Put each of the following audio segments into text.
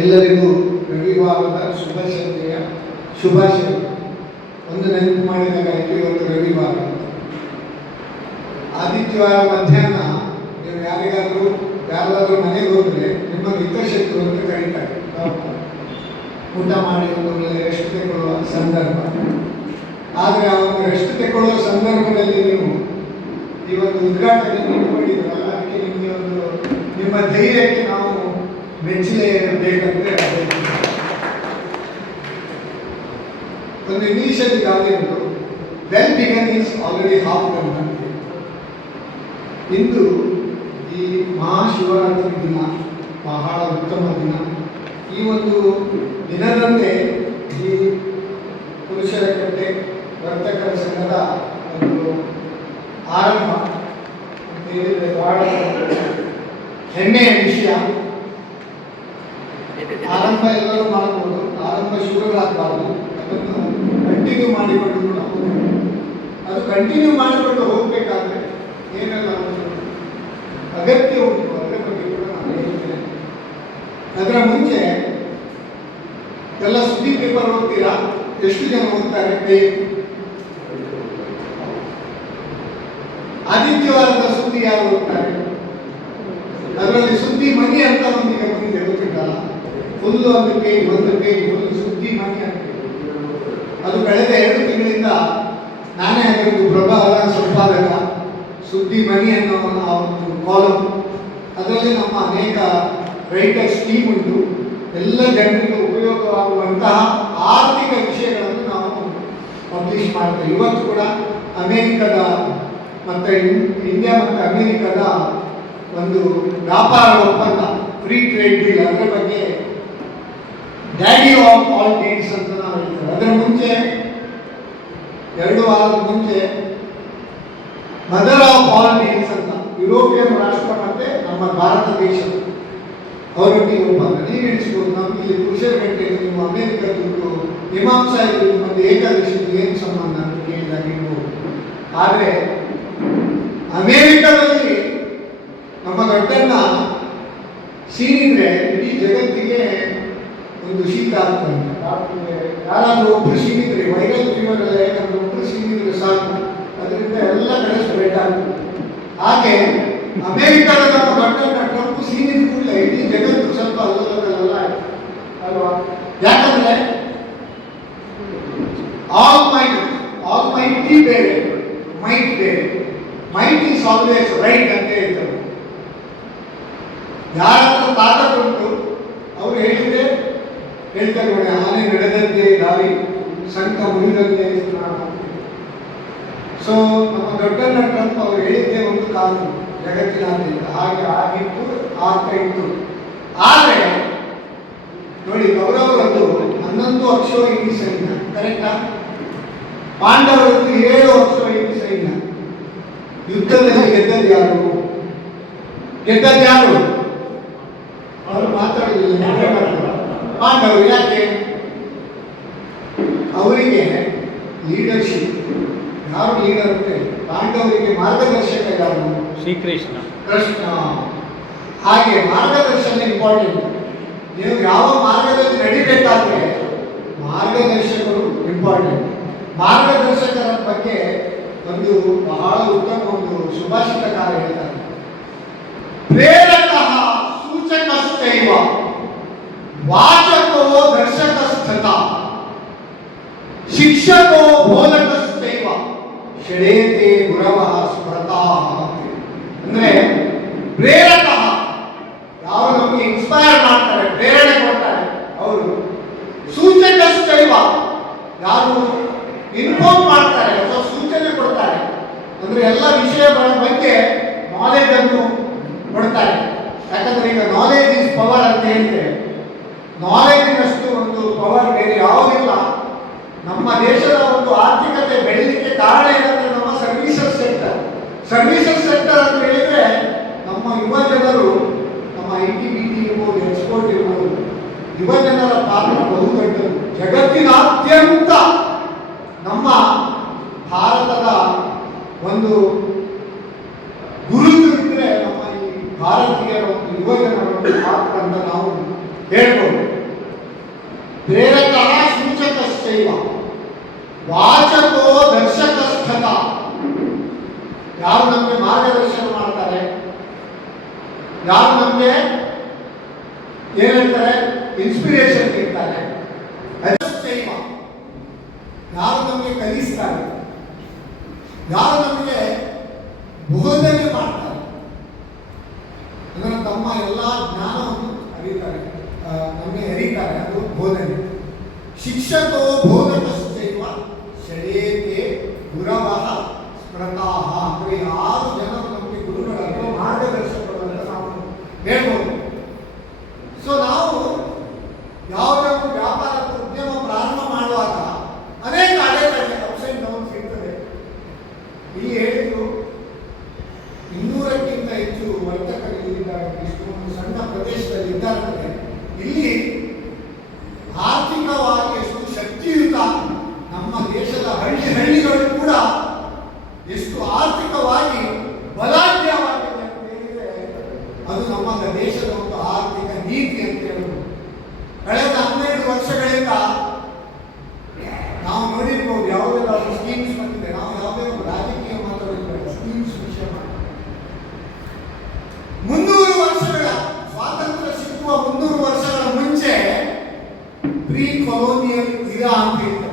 ಎಲ್ಲರಿಗೂ ರವಿವಾರದ ಶುಭಾಶಯ. ಒಂದು ನೆನಪು ಮಾಡಿದಾಗಾಯಿತು, ಇವತ್ತು ರವಿವಾರ. ಆದಿತ್ಯವಾರ ಮಧ್ಯಾಹ್ನ ನೀವು ಯಾರಾದರೂ ಮನೆಗೆ ಹೋದರೆ ನಿಮ್ಮ ಹಿತಶತ್ರು ಅಂತ ಕರೀತಾರೆ. ಊಟ ಮಾಡಿ ಒಂದು ಒಳ್ಳೆ ರೆಸ್ಟ್ ತಗೊಳ್ಳುವ ಸಂದರ್ಭ. ಆದರೆ ಆ ಒಂದು ರೆಸ್ಟ್ ತಗೊಳ್ಳುವ ಸಂದರ್ಭದಲ್ಲಿ ನೀವು ಈ ಒಂದು ಉದ್ಘಾಟನೆ ಮಾಡಿದ್ರಲ್ಲ, ಅದಕ್ಕೆ ನಿಮಗೆ ನಿಮ್ಮ ಧೈರ್ಯಕ್ಕೆ ನಾವು ಮೆಚ್ಚಲೇಬೇಕಂದ್ರೆ ಒಂದು ಇಂಗ್ಲೀಷಲ್ಲಿ ಗಾದೆ ಉಂಟು, well begun is already half done ಅಂತ. ಇಂದು ಈ ಮಹಾಶಿವರಾತ್ರಿ ದಿನ ಬಹಳ ಉತ್ತಮ ದಿನ. ಈ ಒಂದು ದಿನದಂದೇ ಈ ಪುರುಷರ ಕಟ್ಟೆ ವರ್ತಕರ ಸಂಘದ ಒಂದು ಆರಂಭ ಅಂತ ಹೇಳಿದರೆ ಬಹಳ ಹೆಮ್ಮೆಯ ವಿಷಯ. ಆರಂಭ ಎಲ್ಲರೂ ಮಾಡಬಹುದು, ಆರಂಭ ಶುರುಗಳಾಗಬಾರ್ದು. ಅದನ್ನು ಕಂಟಿನ್ಯೂ ಮಾಡಿಕೊಂಡು ಕೂಡ ಅದು ಕಂಟಿನ್ಯೂ ಮಾಡಿಕೊಂಡು ಹೋಗಬೇಕಾದ್ರೆ ಏನೆಲ್ಲ ಅಗತ್ಯ ಉಂಟು ಅದರ ಬಗ್ಗೆ ಕೂಡ ನಾನು ಹೇಳ್ತೇನೆ. ಅದರ ಮುಂಚೆ ಎಲ್ಲ ಸುದ್ದಿ ಪೇಪರ್ ಓದ್ತೀರಾ? ಎಷ್ಟು ಜನ ಓದ್ತಾರೆ? ಕೈ. ಆದಿತ್ಯವಾರದ ಸುದ್ದಿ ಯಾರು ಓದ್ತಾರೆ? ಅದರಲ್ಲಿ ಸುದ್ದಿ ಮನಿ ಅಂತ ನಮಗೆ ಬಂದಿದೆ, ಗೊತ್ತಿದ್ದಲ್ಲ. ಫುಲ್ ಒಂದು ಪೇಜ್ ಫುಲ್ ಸುದ್ದಿ ಮನಿ ಅಂತ. ಅದು ಕಳೆದ 2 ತಿಂಗಳಿಂದ ನಾನೇ ಆಗಿರೋದು ಪ್ರಭಾವ ಸಂಪಾದಕ. ಸುದ್ದಿ ಮನಿ ಅನ್ನೋ ಒಂದು ಕಾಲಮ್, ಅದರಲ್ಲಿ ನಮ್ಮ ಅನೇಕ ರೈಟರ್ಸ್ ಟೀಮ್ ಉಂಟು. ಎಲ್ಲ ಜನರಿಗೆ ಉಪಯೋಗವಾಗುವಂತಹ ಆರ್ಥಿಕ ವಿಷಯಗಳನ್ನು ನಾವು ಪಬ್ಲಿಷ್ ಮಾಡ್ತೇವೆ. ಇವತ್ತು ಕೂಡ ಅಮೇರಿಕದ ಮತ್ತು ಇಂಡಿಯಾ ಮತ್ತು ಅಮೇರಿಕದ ಒಂದು ವ್ಯಾಪಾರ ಒಪ್ಪಂದ, ಫ್ರೀ ಟ್ರೇಡ್ ಡೀಲ್, ಅದರ ಬಗ್ಗೆ ಡ್ಯಾಡಿ ಆಫ್ ಆಲ್ ಡೀಲ್ಸ್ ಅಂತ ನಾವು ಹೇಳ್ತೇವೆ. ಅದರ ಮುಂಚೆ 2 ವಾರದ ಮುಂಚೆ ಮದರ್ ಆಫ್ ಆಲ್ ಡೀಲ್ಸ್ ಅಂತ ಯುರೋಪಿಯನ್ ರಾಷ್ಟ್ರ ಮತ್ತೆ ನಮ್ಮ ಭಾರತ ದೇಶ ಅವರೊಟ್ಟಿಗೆ ಒಪ್ಪಂದ. ನೀವು ಎಣಿಸ್ಬೋದು, ನಮ್ಗೆ ಇಲ್ಲಿ ಪುರುಷರ ಗಂಟೆಯಲ್ಲಿ ನೀವು ಅಮೇರಿಕದ್ದು ಮೀಮಾಂಸಾ ಇದ್ದು ಮತ್ತು ಏಕಾದಶಿದು ಏನು ಸಂಬಂಧ ಅಂತ ಕೇಳಿದಾಗ ಇರ್ಬೋದು. ಆದರೆ ಅಮೇರಿಕದಲ್ಲಿ ನಮ್ಮ ದೊಡ್ಡಣ್ಣ ಸೀನಿದ್ರೆ ಇಡೀ ಜಗತ್ತಿಗೆ ಒಂದು ಶೀತ ಆಗ್ತದೆ. ಯಾರಾದರೂ ಒಬ್ಬರು ಸೀನಿದ್ರೆ ವೈರಲ್ ಫೀವರ್ ಎಲ್ಲ ಯಾಕಂದ್ರೆ ಒಬ್ಬರು ಸೀನಿದ್ರೆ ಸಾಕು, ಅದರಿಂದ ಎಲ್ಲ ಕಡೆ ಸ್ಪ್ರೆಡ್ ಆಗ್ತದೆ. ಹಾಗೆ ಅಮೇರಿಕದ ನಮ್ಮ ದೊಡ್ಡಣ್ಣ ಟ್ರಂಪ್ ಸೀನಿದ ಕೂಡಲೇ ಇಡೀ ಜಗತ್ತು ಸ್ವಲ್ಪ ಅಲ್ಲಲ್ಲ ಅಲ್ವಾ? ಯಾಕಂದ್ರೆ ಆಲ್ ಮೈಟಿ ಬೇರೆ, ಮೈಟ್ ಬೇರೆ. ಮೈಟ್ ಈಸ್ ಆಲ್ವೇಸ್ ರೈಟ್ ಅಂತ ಹೇಳ್ತಾರೆ. ಯಾರ ಹತ್ರ ತಾಕತ್ತುಂಟು ಅವರು ಹೇಳ್ತಾರೆ ನೋಡಿ, ಆನೆ ನಡೆದಂತೆ ದಾರಿ, ಸಂತ ಮುರಿದಂತೆ ಸ್ನಾನ. ಸೊ ನಮ್ಮ ದೊಡ್ಡಣ್ಣ ಟ್ರಂಪ್ ಅವರು ಹೇಳಿದ್ದೇ ಒಂದು ಕಾನೂನು ಜಗತ್ತಿನಾದ್ಯಂತ. ಹಾಗೆ ಆಗಿತ್ತು, ಆಗ್ತಾ ಇತ್ತು. ಆದರೆ ನೋಡಿ, ಕೌರವರದ್ದು 11 ಅಕ್ಷೋಹಿಣಿ ಸೈನ್ಯ, ಕರೆಕ್ಟಾ? ಪಾಂಡವರದ್ದು 7 ಅಕ್ಷೋಹಿಣಿ ಸೈನ್ಯ. ಯುದ್ಧದಲ್ಲಿ ಗೆದ್ದದ್ದು ಯಾರು? ಅವರು ಮಾತಾಡಲಿಲ್ಲ. ಪಾಂಡವರು. ಯಾಕೆ? ಅವರಿಗೆ ಲೀಡರ್ಶಿಪ್. ಯಾರು ಲೀಡರ್ ಅಂದ್ರೆ ಪಾಂಡವರಿಗೆ ಮಾರ್ಗದರ್ಶಕ ಯಾರು? ಕೃಷ್ಣ. ಹಾಗೆ ಮಾರ್ಗದರ್ಶನ ಇಂಪಾರ್ಟೆಂಟ್. ನೀವು ಯಾವ ಮಾರ್ಗದಲ್ಲಿ ನಡಿಬೇಕಾದ್ರೆ ಮಾರ್ಗದರ್ಶಕರು ಇಂಪಾರ್ಟೆಂಟ್. ಮಾರ್ಗದರ್ಶಕರ ಬಗ್ಗೆ ಒಂದು ಬಹಳ ಉತ್ತಮ ಒಂದು ಸುಭಾಷಿತಕಾರ ಹೇಳ್ತಾರೆ, ಪ್ರೇರಕಃ ಸೂಚಕಶ್ಚೈವ ವಾಚಕೋ ದರ್ಶಕಸ್ಥತ ಶಿಕ್ಷಕೋ ಬೋಧಕಶ್ಚೈವ ಷಡೇತೆ ಗುರವಃ ಸ್ಮೃತಃ. ಅಂದ್ರೆ ಪ್ರೇರಕ, ಯಾರು ನಮಗೆ ಇನ್ಸ್ಪೈರ್ ಮಾಡ್ತಾರೆ, ಪ್ರೇರಣೆ ಕೊಡ್ತಾರೆ ಅವರು. ಸೂಚಕಶ್ಚೈವ, ಯಾರು ಇನ್ಫಾರ್ಮ್ ಮಾಡ್ತಾರೆ ಅಥವಾ ಸೂಚನೆ ಕೊಡ್ತಾರೆ, ಅಂದ್ರೆ ಎಲ್ಲ ವಿಷಯಗಳ ಬಗ್ಗೆ ನಾಲೆಜ್ ಅನ್ನು ಕೊಡ್ತಾರೆ. ಯಾಕಂದ್ರೆ ಈಗ ನಾಲೆಜ್ ಇಸ್ ಪವರ್ ಅಂತ ಹೇಳ್ತೇವೆ. ನಾಲೆಜಿನಷ್ಟು ಒಂದು ಪವರ್ ಬೇರೆ ಯಾವುದಿಲ್ಲ. ನಮ್ಮ ದೇಶದ ಒಂದು ಆರ್ಥಿಕತೆ ಬೆಳೀಲಿಕ್ಕೆ ಕಾರಣ ಏನಂದ್ರೆ ನಮ್ಮ ಸರ್ವಿಸಸ್ ಸೆಕ್ಟರ್ ಅಂತ ಹೇಳಿದ್ರೆ ನಮ್ಮ ಯುವ ಜನರು, ನಮ್ಮ IT BT ಇರ್ಬೋದು, ಎಕ್ಸ್ಪೋರ್ಟ್ ಇರ್ಬೋದು, ಯುವ ಜನರ ಪಾತ್ರ ಬಹುದೊಡ್ಡದು. ಜಗತ್ತಿನಾದ್ಯಂತ ನಮ್ಮ ಭಾರತದ ಒಂದು ಗುರುತು ಇದ್ರೆ ನಮ್ಮ ಈ ಭಾರತೀಯರ ಒಂದು ಯುವ ಜನರ ಪಾತ್ರ ಅಂತ ನಾವು ಹೇಳ್ಬೋದು. ಪ್ರೇರಕಃ ಸೂಚಕಶ್ಚೈವ ವಾಚಕೋ ದರ್ಶಕಸ್ಥತ. ಯಾರು ನಮಗೆ ಮಾರ್ಗದರ್ಶನ ಮಾಡ್ತಾರೆ, ಯಾರು ನಮಗೆ ಏನ್ ಹೇಳ್ತಾರೆ, ಇನ್ಸ್ಪಿರೇಷನ್ ನೀಡ್ತಾರೆ, ಅದಶ್ಚೈವ ಯಾರು ನಮಗೆ ಕಲಿಸ್ತಾರೆ, ಯಾರು ನಮಗೆ ಬೋಧನೆ ಮಾಡ್ತಾರೆ, ಅದರ ತಮ್ಮ ಎಲ್ಲ ಜ್ಞಾನವನ್ನು ಅರಿತಾರೆ, ನಮಗೆ ಅರಿತಾರೆ, ಅದು ಬೋಧನೆ. ಶಿಕ್ಷಕೋ ಬೋಧಕಶ್ಚೈವ ಶರೇತೆ ಗುರವಃ ಸ್ಮೃತಾಃ. ಅಂದರೆ ಯಾರು ಜನರು ನಮಗೆ ಗುರುಗಳು ಮಾರ್ಗದರ್ಶಕರು ಅಂತ ನಾವು ಹೇಳ್ಬೋದು. ಸೊ ನಾವು ಯಾವುದೇ ಒಂದು ವ್ಯಾಪಾರ ಉದ್ಯಮ ಪ್ರಾರಂಭ ಮಾಡುವಾಗ ಅನೇಕ ಅಡೆತಡೆ ಅಪ್ಸ್ ಅಂಡ್ ಡೌನ್ಸ್ ಇರ್ತದೆ. ಇಲ್ಲಿ ಹೇಳಿದ್ರು 200ಕ್ಕಿಂತ ಹೆಚ್ಚು ವರ್ತಕರು ಇಲ್ಲಿದ್ದಾರೆ, ಇಷ್ಟೊಂದು ಸಣ್ಣ ಪ್ರದೇಶದಲ್ಲಿ ಇದ್ದಾರೆ. ಇಲ್ಲಿ ಆರ್ಥಿಕವಾಗಿ ಎಷ್ಟು ಶಕ್ತಿಯುತ ನಮ್ಮ ದೇಶದ ಹಳ್ಳಿಗಳು ಕೂಡ ಎಷ್ಟು ಆರ್ಥಿಕವಾಗಿ ಬಲಾಢ್ಯವಾಗಿದೆ ಅಂತ ಹೇಳಿದ್ರೆ ಅದು ನಮ್ಮ ದೇಶದ ಒಂದು ಆರ್ಥಿಕ ನೀತಿ ಅಂತ ಹೇಳಬಹುದು. ಕಳೆದ 12 ವರ್ಷಗಳಿಂದ ನಾವು ನೋಡಿರ್ಬೋದು ಯಾವುದೆಲ್ಲ ಸ್ಕೀಮ್ಸ್ ಬಂದಿದೆ. ನಾವು ಯಾವುದೇ ಒಂದು ರಾಜಕೀಯ ಮಾತಾಡಿದ್ರೆ ಸ್ಕೀಮ್ಸ್ ವಿಷಯ 300 ವರ್ಷಗಳ ಸ್ವಾತಂತ್ರ್ಯ ಸಿಕ್ಕುವ 300 ವರ್ಷಗಳ ಮುಂಚೆ ಪ್ರೀ ಕೊಲೋನಿಯಲ್ ಇರಾ ಅಂತ ಹೇಳ್ತಾರೆ.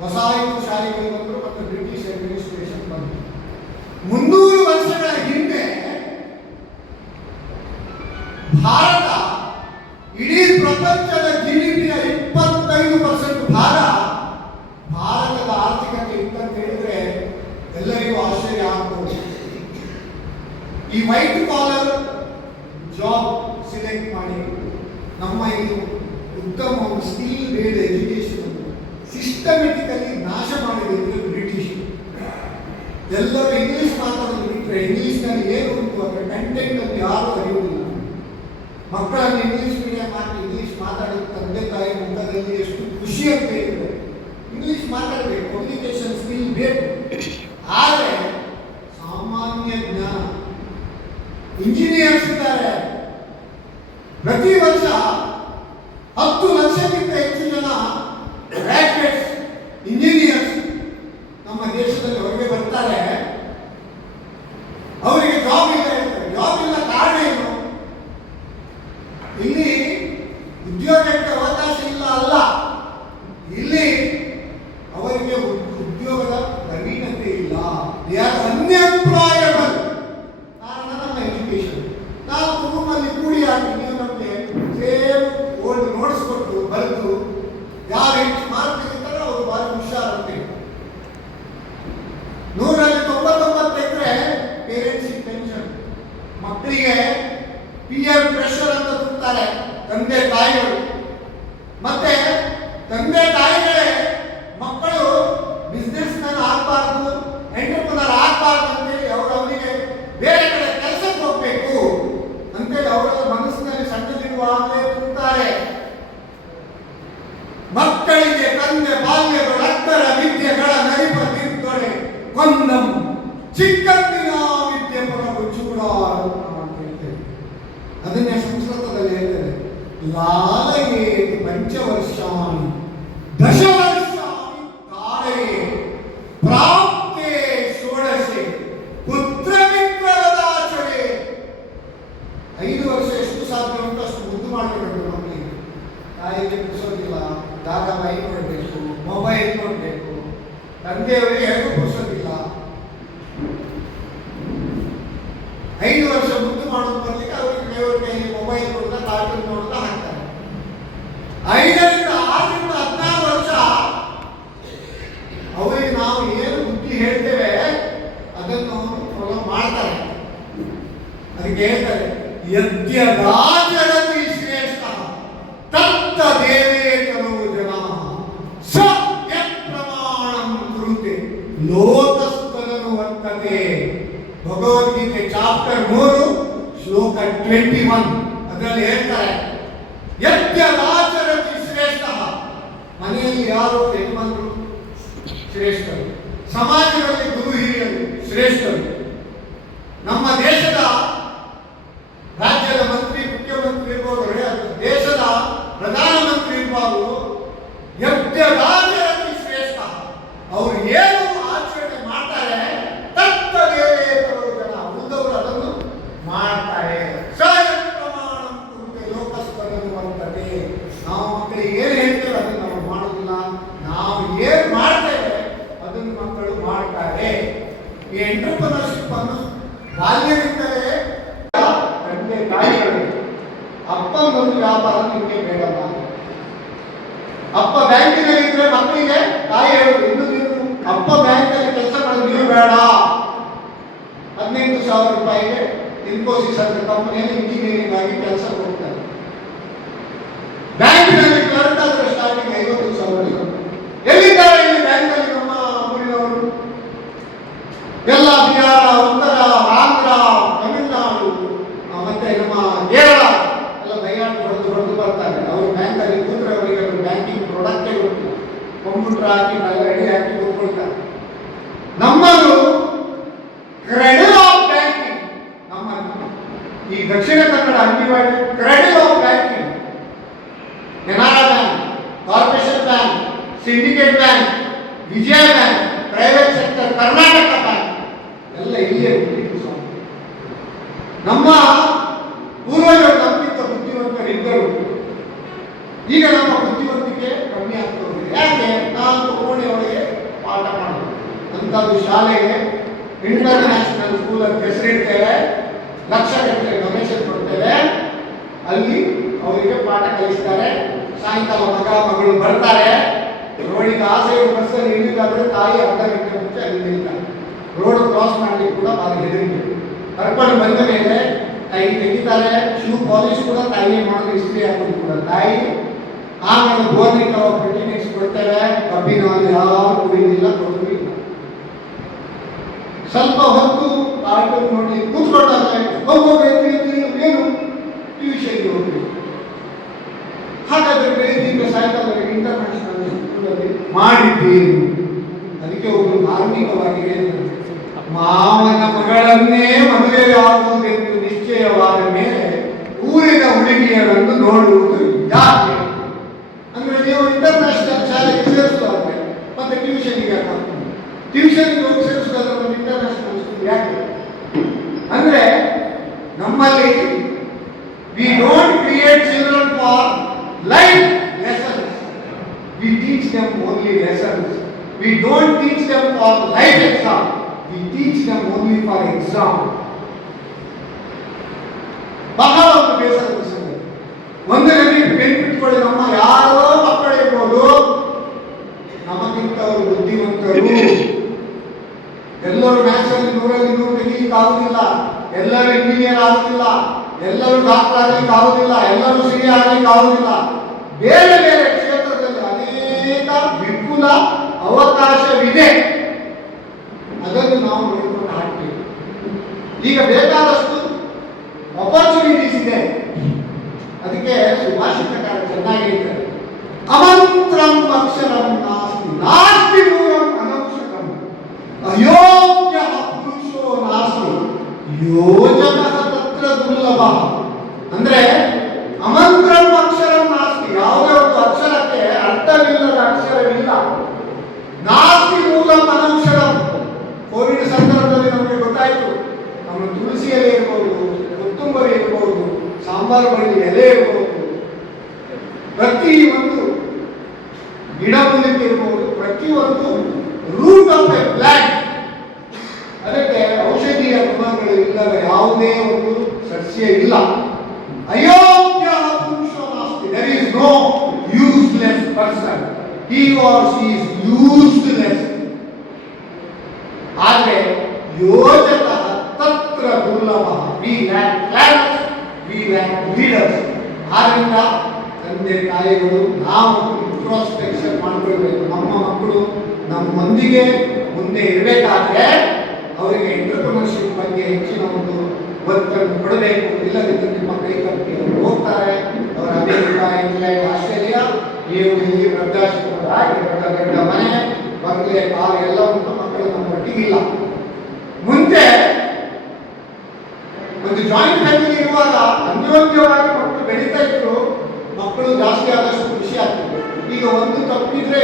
ವಸಾಹತುಶಾಹಿಗಳು ಬಂದರು ಮತ್ತು ಬ್ರಿಟಿಷ್ ಅಡ್ಮಿನಿಸ್ಟ್ರೇಷನ್ ಬಂತು. 300 ವರ್ಷಗಳ ಹಿಂದೆ ಭಾರತ ಇಡೀ ಪ್ರಪಂಚದ ಜಿಡಿಪಿಯ 25% ಭಾಗ ಭಾರತದ ಆರ್ಥಿಕತೆ ಇತ್ತಂತ ಹೇಳಿದ್ರೆ ಎಲ್ಲರಿಗೂ ಆಶ್ಚರ್ಯ ಆಗ್ಬೋದು. ಈ ವೈಟ್ ಕಾಲರ್ ಜಾಬ್ ಸಿಲೆಕ್ಟ್ ಮಾಡಿ ನಮ್ಮ ಇದು ಉತ್ತಮ ಸ್ಕಿಲ್ ಬೇಸ್ಡ್ ಎಜುಕೇಶನ್ ಸಿಸ್ಟಮೆಟಿಕಲಿ ನಾಶ ಮಾಡಿದ್ರೆ ಬ್ರಿಟಿಷ್. ಎಲ್ಲರೂ ಇಂಗ್ಲಿಷ್ ಮಾತಾಡೋದು ಬಿಟ್ಟರೆ ಇಂಗ್ಲಿಷ್ನಲ್ಲಿ ಏನು ಉಂಟು ಅಂದರೆ ಕಂಟೆಂಟ್ ಅನ್ನು ಯಾರು ಅರಿಯುವುದಿಲ್ಲ. ಮಕ್ಕಳನ್ನು ಇಂಗ್ಲಿಷ್ ಮೀಡಿಯಂ ಹಾಕಿ ಇಂಗ್ಲಿಷ್ ಮಾತಾಡಿದ ತಂದೆ ತಾಯಿ ಮುಖದಲ್ಲಿ ಎಷ್ಟು ಖುಷಿ ಅಂತ ಹೇಳಿದ್ರೆ ಇಂಗ್ಲಿಷ್ ಮಾತಾಡಬೇಕು, ಕಮ್ಯುನಿಕೇಶನ್ ಸ್ಕಿಲ್ ಬೇಕು. ಆದರೆ ಸಾಮಾನ್ಯ ಜ್ಞಾನ ಇಂಜಿನಿಯರ್ಸ್ ಇದ್ದಾರೆ. ಪ್ರತಿ ವರ್ಷ 10 ಲಕ್ಷಕ್ಕಿಂತ ಹೆಚ್ಚು ಜನ ಗ್ರಾಜುಯೇಟ್ಸ್ ಇಂಜಿನಿಯರ್ಸ್ ನಮ್ಮ ದೇಶದಲ್ಲಿ ಹೊರಗೆ ಬರ್ತಾರೆ. ಅವರಿಗೆ ಜಾಬ್ ಇಲ್ಲ ಇರ್ತಾರೆ. ಜಾಬ್ ಇಲ್ಲ ಕಾರಣ ಏನು? ಇಲ್ಲಿ ಉದ್ಯೋಗಕ್ಕೆ ಅವಕಾಶ ಇಲ್ಲ ಅಲ್ಲ, ಇಲ್ಲಿ ಅವರಿಗೆ ಉದ್ಯೋಗದ ಪ್ರವೀಣತೆ ಇಲ್ಲ. They are unemployable. ಕಾರಣ ನಮ್ಮ ಎಜುಕೇಶನ್. ನಾವು ರೂಮಲ್ಲಿ ಕೂಡಿ ಹಾಕಿ ನೀವು ನಮಗೆ ಸೇಮ್ ಓಲ್ಡ್ ನೋಟ್ಸ್ ಕೊಟ್ಟು ಬರೆದು ಯಾರು ಹೆಚ್ಚು ಮಾರ್ಕ್ ತೆಗಿತಾರೆ ಅವರು ಭಾರಿ ಹುಷಾರಂತೆ. 100ರಲ್ಲಿ 99 ತೆಗೆದ್ರೆ ಪೇರೆಂಟ್ಸ್ ಟೆನ್ಷನ್. ಮಕ್ಕಳಿಗೆ ಪಿಯರ್ ಪ್ರೆಷರ್ ಅಂತ ಕೂಗ್ತಾರೆ ತಂದೆ ತಾಯಿಗಳು. ಮತ್ತೆ ತಂದೆ ತಾಯಿಗಳೇ ಮಕ್ಕಳು ಬಿಸ್ನೆಸ್ ಮ್ಯಾನ್ ಆಗಬಾರ್ದು, ಎಂಟರ್ಪ್ರನರ್ ಆಗಬಾರ್ದು ಅಂತೇಳಿ ಅವರಿಗೆ ಬೇರೆ ಕಡೆ ಕೆಲಸಕ್ಕೆ ಹೋಗ್ಬೇಕು ಅಂತೇಳಿ ಅವರ ಮನಸ್ಸಿನಲ್ಲಿ ಸಣ್ಣದಿರುವಾಗಲೇ ಕೂಗ್ತಾರೆ. ಮಕ್ಕಳಿಗೆ ತಂದೆ ಬಾಲ್ಯಗಳ ಅಕ್ಕರ ವಿದ್ಯೆಗಳ ನರಿಪ ತೀರ್ಥೊಳೆ ಕೊಂದಂ ಚಿಕ್ಕಂದಿನ ವಿದ್ಯೆ ಪರವು ಚೂಡಾರು ಅಂತ ಹೇಳ್ತೇವೆ. ಅದನ್ನೇ ಸಂಸ್ಕೃತದಲ್ಲಿ ಹೇಳ್ತಾರೆ, ಲಾಲಯೇತ್ ಪಂಚವರ್ಷಾಣಿ ದಶವರ್ಷಾಣಿ ಕಾಲಯೇ ಪ್ರಾಪ್ತೆ ಷೋಡಶೆ ಪುತ್ರ ಮಿತ್ರವದಾಚರೆ. 5 ವರ್ಷ ಎಷ್ಟು ಸಾಧ್ಯ ಉಂಟು ಅಷ್ಟು ಮುದ್ದು ಮಾಡಬೇಕು ಮಕ್ಕಳಿಗೆ. ತಾಯಿಗೆ ಪುರುಸೋದಿಲ್ಲ, ಧಾರಾವಾಹಿ ನೋಡಬೇಕು, ಮೊಬೈಲ್ ನೋಡಬೇಕು. ತಂದೆಯವರಿಗೆ ಹೇಗೂ ಪುರುಸೋದಿಲ್ಲ. 5 ವರ್ಷ ಮುದ್ದು ಮಾಡೋದು ಬರ್ಲಿಕ್ಕೆ ಅವರಿಗೆ ದೇವರ ಕೈಯಲ್ಲಿ ಮೊಬೈಲ್ ಕೊಡ್ತಾ ಕಾರ್ಟೂನ್ ನೋಡ್ತಾ ಹಾಕ್ತಾರೆ. 5ರಿಂದ 6ರಿಂದ 16 ವರ್ಷ ಅವರಿಗೆ ನಾವು ಏನು ಬುದ್ಧಿ ಹೇಳ್ತೇವೆ ಅದನ್ನು ಫಾಲೋ ಮಾಡ್ತಾರೆ. ಅದಕ್ಕೆ ಹೇಳ್ತಾರೆ, ಯದ್ಯದಾಚರತಿ ಶ್ರೇಷ್ಠ ತತ್ತ ದೇವೇತರೋ ಜನಾ ಸ ಯತ್ ಪ್ರಮಾಣಂ ಕುರುತೆ ಲೋಕಸ್ತನನು ವರ್ತತೆ. ಭಗವದ್ಗೀತೆ ಚಾಪ್ಟರ್ 3 ಶ್ಲೋಕ 21 ಅದರಲ್ಲಿ ಹೇಳ್ತಾರೆ, ಯದ್ಯದಾಚರತಿ ಶ್ರೇಷ್ಠ. ಮನೆಯಲ್ಲಿ ಯಾರು ಯಜಮಾನರು ಶ್ರೇಷ್ಠರು, ಸಮಾಜದಲ್ಲಿ ಗುರು ಹಿರಿಯರು ಶ್ರೇಷ್ಠರು. ನಮ್ಮ ದೇಶದ ರಾಜ್ಯದ ಮಂತ್ರಿ ಮುಖ್ಯಮಂತ್ರಿ ಇರ್ಬೋದು, ಪ್ರಧಾನಮಂತ್ರಿ ಇರುವಾಗಲೂ ಯಜ್ಞದಾಚರತಿ ಶ್ರೇಷ್ಠ. ಅವರು ಏನು ಆಚರಣೆ ಮಾಡ್ತಾರೆ ತತ್ತದೇ ಜನ ಉಳಿದವರು ಅದನ್ನು ಮಾಡ್ತಾರೆ. ಸ್ವಯಂ ಪ್ರಮಾಣಂ ಕುರುತೆ ಲೋಕಸ್ಪರ್ಧೆ ಬರ್ತದೆ. ನಾವು ಮಕ್ಕಳಿಗೆ ಏನು ಹೇಳ್ತೇವೆ ಅದನ್ನು ನಾವು ಮಾಡೋದಿಲ್ಲ, ನಾವು ಏನು ಮಾಡ್ತೇವೆ ಅದನ್ನು ಮಕ್ಕಳು ಮಾಡ್ತಾರೆ. ಈ ಎಂಟರ್ಪ್ರನರ್ಶಿಪ್ ಅನ್ನು ಬಾಲ್ಯದಿಂದಲೇ ತಂದೆ ತಾಯಿಗಳು ಅಪ್ಪನೊಂದು ವ್ಯಾಪಾರ ನಿಮಗೆ ಬೇಡಲ್ಲ. ಅಪ್ಪ ಬ್ಯಾಂಕಿನಲ್ಲಿ ಇದ್ರೆ ಮಕ್ಕಳಿಗೆ ತಾಯಿ ಹೇಳುದು ಇನ್ನು ನೀವು ಅಪ್ಪ ಬ್ಯಾಂಕಲ್ಲಿ ಕೆಲಸ ಮಾಡೋದು ನೀವು ಬೇಡ. 15,000 ರೂಪಾಯಿಗೆ ಇನ್ಫೋಸಿಸ್ ಅಂತ ಕಂಪನಿಯಲ್ಲಿ ಇಂಜಿನಿಯರಿಂಗ್ ಆಗಿ ಕೆಲಸ ಕೊಡ್ತಾರೆ. ಬ್ಯಾಂಕಿನಲ್ಲಿ ಕ್ಲರ್ಕ್ ಆದ್ರೆ ಸ್ಟಾರ್ಟಿಂಗ್ 50,000. ಎಲ್ಲಿದ್ದಾರೆ ಇಲ್ಲಿ ಬ್ಯಾಂಕಲ್ಲಿ ನಮ್ಮ ಊರಿನವರು? ಎಲ್ಲ ಬಿಹಾರ, ಉತ್ತರ, ಆಂಧ್ರ, ತಮಿಳುನಾಡು ಮತ್ತೆ ನಮ್ಮ ಕೇರಳ ಎಲ್ಲ ಬೈಯಾಟ ಹೊಡೆದು ಬರ್ತಾರೆ. ಅವರು ಬ್ಯಾಂಕಲ್ಲಿ ಕೂತ್ರೆ ಅವರಿಗೆ ಬ್ಯಾಂಕಿಂಗ್ ಪ್ರಾಡಕ್ಟೇ ಗೊತ್ತಿಲ್ಲ. ಕಂಪ್ಯೂಟರ್ ಹಾಕಿ ಎಲ್ಲ ರೆಡಿ ಹಾಕಿ ಕೂತ್ಕೊಳ್ತಾರೆ. ನಮ್ಮದು ಕ್ರೆಡಿಲ್ ಆಫ್ ಬ್ಯಾಂಕಿಂಗ್. ನಮ್ಮ ಈ Dakshina Kannada anganwadi cradle of banking. Canara bank, Corporation bank, Syndicate bank, Vijaya bank, private sector, Karnataka bank ಎಲ್ಲ ಇಲ್ಲೇ ಹುಟ್ಟಿದ್ದು. ನಮ್ಮ ಪೂರ್ವಜರು ನಮ್ಮಿಂದ ಬುದ್ಧಿವಂತರಿದ್ದರು. ಈಗ ನಮ್ಮ ಬುದ್ಧಿವಂತಿಕೆ ಕಮ್ಮಿ ಆಗ್ತಾ ಹೋಗಿದೆ. ಯಾಕೆ? ನಾವು ಕೋಣೆಯೊಳಗೆ ಪಾಠ ಮಾಡೋದು. ಅಂಥದ್ದು ಶಾಲೆಗೆ ಇಂಟರ್ನ್ಯಾಷನಲ್ ಸ್ಕೂಲ್ ಅಂತ ಹೆಸರಿಡ್ತೇವೆ, ಲಕ್ಷಗಟ್ಟಲೆ ಡೊನೇಷನ್ ಕೊಡ್ತೇವೆ. ಅಲ್ಲಿ ಅವರಿಗೆ ಪಾಠ ಕಲಿಸ್ತಾರೆ. ಸಾಯಂಕಾಲ ಮಗ ಮಗಳು ಬರ್ತಾರೆ. ರೋಡಿಗೆ ಆಸೆ ಬಸ್ಸಲ್ಲಿ ಇಳಿದಾದ್ರೆ ತಾಯಿ ಅರ್ಧ ಗಂಟೆ ಮುಂಚೆ ಅಲ್ಲಿ ನಿಲ್ತಾರೆ. ರೋಡ್ ಕ್ರಾಸ್ ಮಾಡಲಿಕ್ಕೆ ಕೂಡ ಭಾರಿ ಹೆದರಿಕೆ. ಕರ್ಕೊಂಡು ಬಂದ ಮೇಲೆ ತಾಯಿ ತೆಗಿತಾರೆ. ಶೂ ಪಾಲಿಶ್ ಕೂಡ ತಾಯಿಯೇ ಮಾಡೋದು, ಇಸ್ತ್ರಿ ಹಾಕೋದು ಕೂಡ ತಾಯಿ. ಆಮೇಲೆ ಬೋರ್ನಿಂಗ್ ನೆಕ್ಸ್ಟ್ ಕೊಡ್ತೇವೆ. ಕಬ್ಬಿನ ಹಾಲು ಯಾರು ಕುಡಿಯೋದಿಲ್ಲ, ಕೊಡೋದು ಇಲ್ಲ. ಸ್ವಲ್ಪ ಹೊತ್ತು ಕಾರ್ಟೂನ್ ನೋಡಿ ಕೂತ್ಕೊಂಡಾಗ ಏನು ಟ್ಯೂಷನ್ಗೆ ಹೋಗ್ತೀವಿ. ಹಾಗಾದ್ರೆ ಬೆಳಿಗ್ಗೆ ಸಾಯಂಕಾಲ ಇಂಟರ್ನ್ಯಾಷನಲ್ ಸ್ಕೂಲಲ್ಲಿ ಮಾಡಿದ್ದೀರಿ. ಅದಕ್ಕೆ ಒಬ್ಬರು ಧಾರ್ಮಿಕವಾಗಿ ಹೇಳಿದರು, ಮಾವನ ಮಗಳನ್ನೇ ಮದುವೆಯಾಗುವುದೆಂದು ನಿಶ್ಚಯವಾದ ಮೇಲೆ ಊರಿನ ಹುಡುಗಿಯರನ್ನು ನೋಡುವುದು ಯಾಕೆ? ಅಂದ್ರೆ ನೀವು ಇಂಟರ್ನ್ಯಾಷನಲ್ ಶಾಲೆಗೆ ಸೇರಿಸುವಾಗ ಮತ್ತೆ ಟ್ಯೂಷನ್ಗೆ ಟ್ಯೂಷನ್ಗೆ ಹೋಗಿ ಸೇರಿಸುವಾಗ ಒಂದು ಇಂಟರ್ನ್ಯಾಷನಲ್ ಸ್ಕೂಲ್ ಯಾಕೆ? ಅಂದ್ರೆ ನಮ್ಮಲ್ಲಿ we don't create children for life lessons. We teach them only lessons. We don't teach them for life exam. We teach them only for exam. ಬಹಳ ಒಂದು ಬೇಸರದ ಸಂಗತಿ. ಒಂದು ನೆನಪಿಟ್ಕೊಳ್ಳಿ, ನಮ್ಮ ಯಾರೋ ಮಕ್ಕಳಿರ್ಬೋದು, ನಮಗಿಂತ ಅವರು ಬುದ್ಧಿವಂತರು. ಎಲ್ಲರೂ ಮ್ಯಾಥ್ಸ್ ಅಲ್ಲಿ 100ರಲ್ಲಿ 100 ತೆಗಿಲಿಕ್ಕೆ ಆಗುದಿಲ್ಲ. ಎಲ್ಲರೂ ಇಂಜಿನಿಯರ್ ಆಗುದಿಲ್ಲ. ಎಲ್ಲರೂ ಡಾಕ್ಟರ್ ಆಗ್ಲಿಕ್ಕೆ ಆಗುದಿಲ್ಲ. ಎಲ್ಲರೂ ಸಿರಿ ಆಗ್ಲಿಕ್ಕೆ ಆಗುದಿಲ್ಲ. ಬೇರೆ ಬೇರೆ ಕ್ಷೇತ್ರದಲ್ಲಿ ಅನೇಕ ವಿಪುಲ ಅವಕಾಶವಿದೆ. ಅದನ್ನು ನಾವು ನೋಡಿಕೊಂಡು ಹಾಕ್ತೀವಿ. ಈಗ ಬೇಕಾದಷ್ಟು ಅಪರ್ಚುನಿಟೀಸ್ ಇದೆ. ಅದಕ್ಕೆ ಸುಭಾಷಿತಕಾರ ಚೆನ್ನಾಗಿ ಹೇಳ್ತಾರೆ, ಅಮಂತ್ರಂ ಅಕ್ಷರಂ ನಾಸ್ತಿ ನಾಸ್ತಿ ಮೂಲಂ ಅನೌಷಧಂ ಅಯೋಗ್ಯ ಪುರುಷೋ ನಾಸ್ತಿ ಯೋಜನ ತತ್ರ ದುರ್ಲಭ. ಅಂದ್ರೆ ಅಮಂತ್ರಂ ಅಕ್ಷರಂ ನಾಸ್ತಿ, ಯಾವುದೇ ಒಂದು ಅಕ್ಷರಕ್ಕೆ ಅರ್ಥವಿಲ್ಲದ ಅಕ್ಷರವಿಲ್ಲ. ನಾಸ್ತಿ ಮೂಲಂ ಅನೌಷಧಂ. ಕೋವಿಡ್ ಸಂದರ್ಭದಲ್ಲಿ ನಮಗೆ ಗೊತ್ತಾಯಿತು, ನಮ್ಮ ತುಳಸಿ ಎಲೆ ಇರ್ಬೋದು, ಕೊತ್ತಂಬರಿ ಇರ್ಬೋದು, ಸಾಂಬಾರು ಬಳ್ಳಿ ಎಲೆ ಇರ್ಬೋದು, ಪ್ರತಿ ಒಂದು ಗಿಡಮೂಲಿಕೆ ಇರ್ಬೋದು, ಪ್ರತಿಯೊಂದು ರೂಟ್ ಆಫ್ ಎ ಪ್ಲಾಂಟ್, ಅದಕ್ಕೆ ಔಷಧೀಯ ಗುಣಗಳು ಇಲ್ಲದ ಯಾವುದೇ ಒಂದು ಸಸ್ಯ ಇಲ್ಲ. ಅಯೋಗ್ಯ ಪುರುಷೋ ನಾಸ್ತಿ. There is no useless person. he or she is useless. ಆದರೆ ಯೋಜಕ ತತ್ರ ದುರ್ಲಭ. we lack planners, we lack leaders. ಆದ್ದರಿಂದ ತಂದೆ ತಾಯಿಗಳು ನಾವು ಇಂಟ್ರೋಸ್ಪೆಕ್ಷನ್ ಮಾಡಿಕೊಳ್ಬೇಕು. ನಮ್ಮ ಮಕ್ಕಳು ನಮ್ಮೊಂದಿಗೆ ಮುಂದೆ ಇರಬೇಕಾದ್ರೆ ಅವರಿಗೆ ಎಂಟರ್ಪ್ರಿನರ್ಶಿಪ್ ಬಗ್ಗೆ ಹೆಚ್ಚಿನ ಒಂದು ಒತ್ತನ್ನು ಕೊಡಬೇಕು. ಇಲ್ಲದಿದ್ದರೆ ನಿಮ್ಮ ಕೈ ತಪ್ಪಿ ಅವರು ಹೋಗ್ತಾರೆ. ಅವರು ಅಮೆರಿಕ, ಇಂಗ್ಲೆಂಡ್, ಆಸ್ಟ್ರೇಲಿಯಾ, ನೀವು ಇಲ್ಲಿ ವೃದ್ಧಾಶ್ರಮದ ದೊಡ್ಡ ಮನೆ, ಬಂಗ್ಲೆ, ಕಾರು ಎಲ್ಲ ಉಂಟು. ಮಕ್ಕಳು ನಮ್ಮ ಒಟ್ಟಿಗಿಲ್ಲ. ಮುಂಚೆ ಒಂದು ಜಾಯಿಂಟ್ ಫ್ಯಾಮಿಲಿ ಇರುವಾಗ ಅನ್ಯೋನ್ಯವಾಗಿ ಮಕ್ಕಳು ಬೆಳೀತಾ ಇದ್ರು. ಮಕ್ಕಳು ಜಾಸ್ತಿ ಜಾಸ್ತಿ ಆದಷ್ಟು ಖುಷಿ ಆಗ್ತದೆ. ಈಗ ಒಂದು ತಪ್ಪಿದ್ರೆ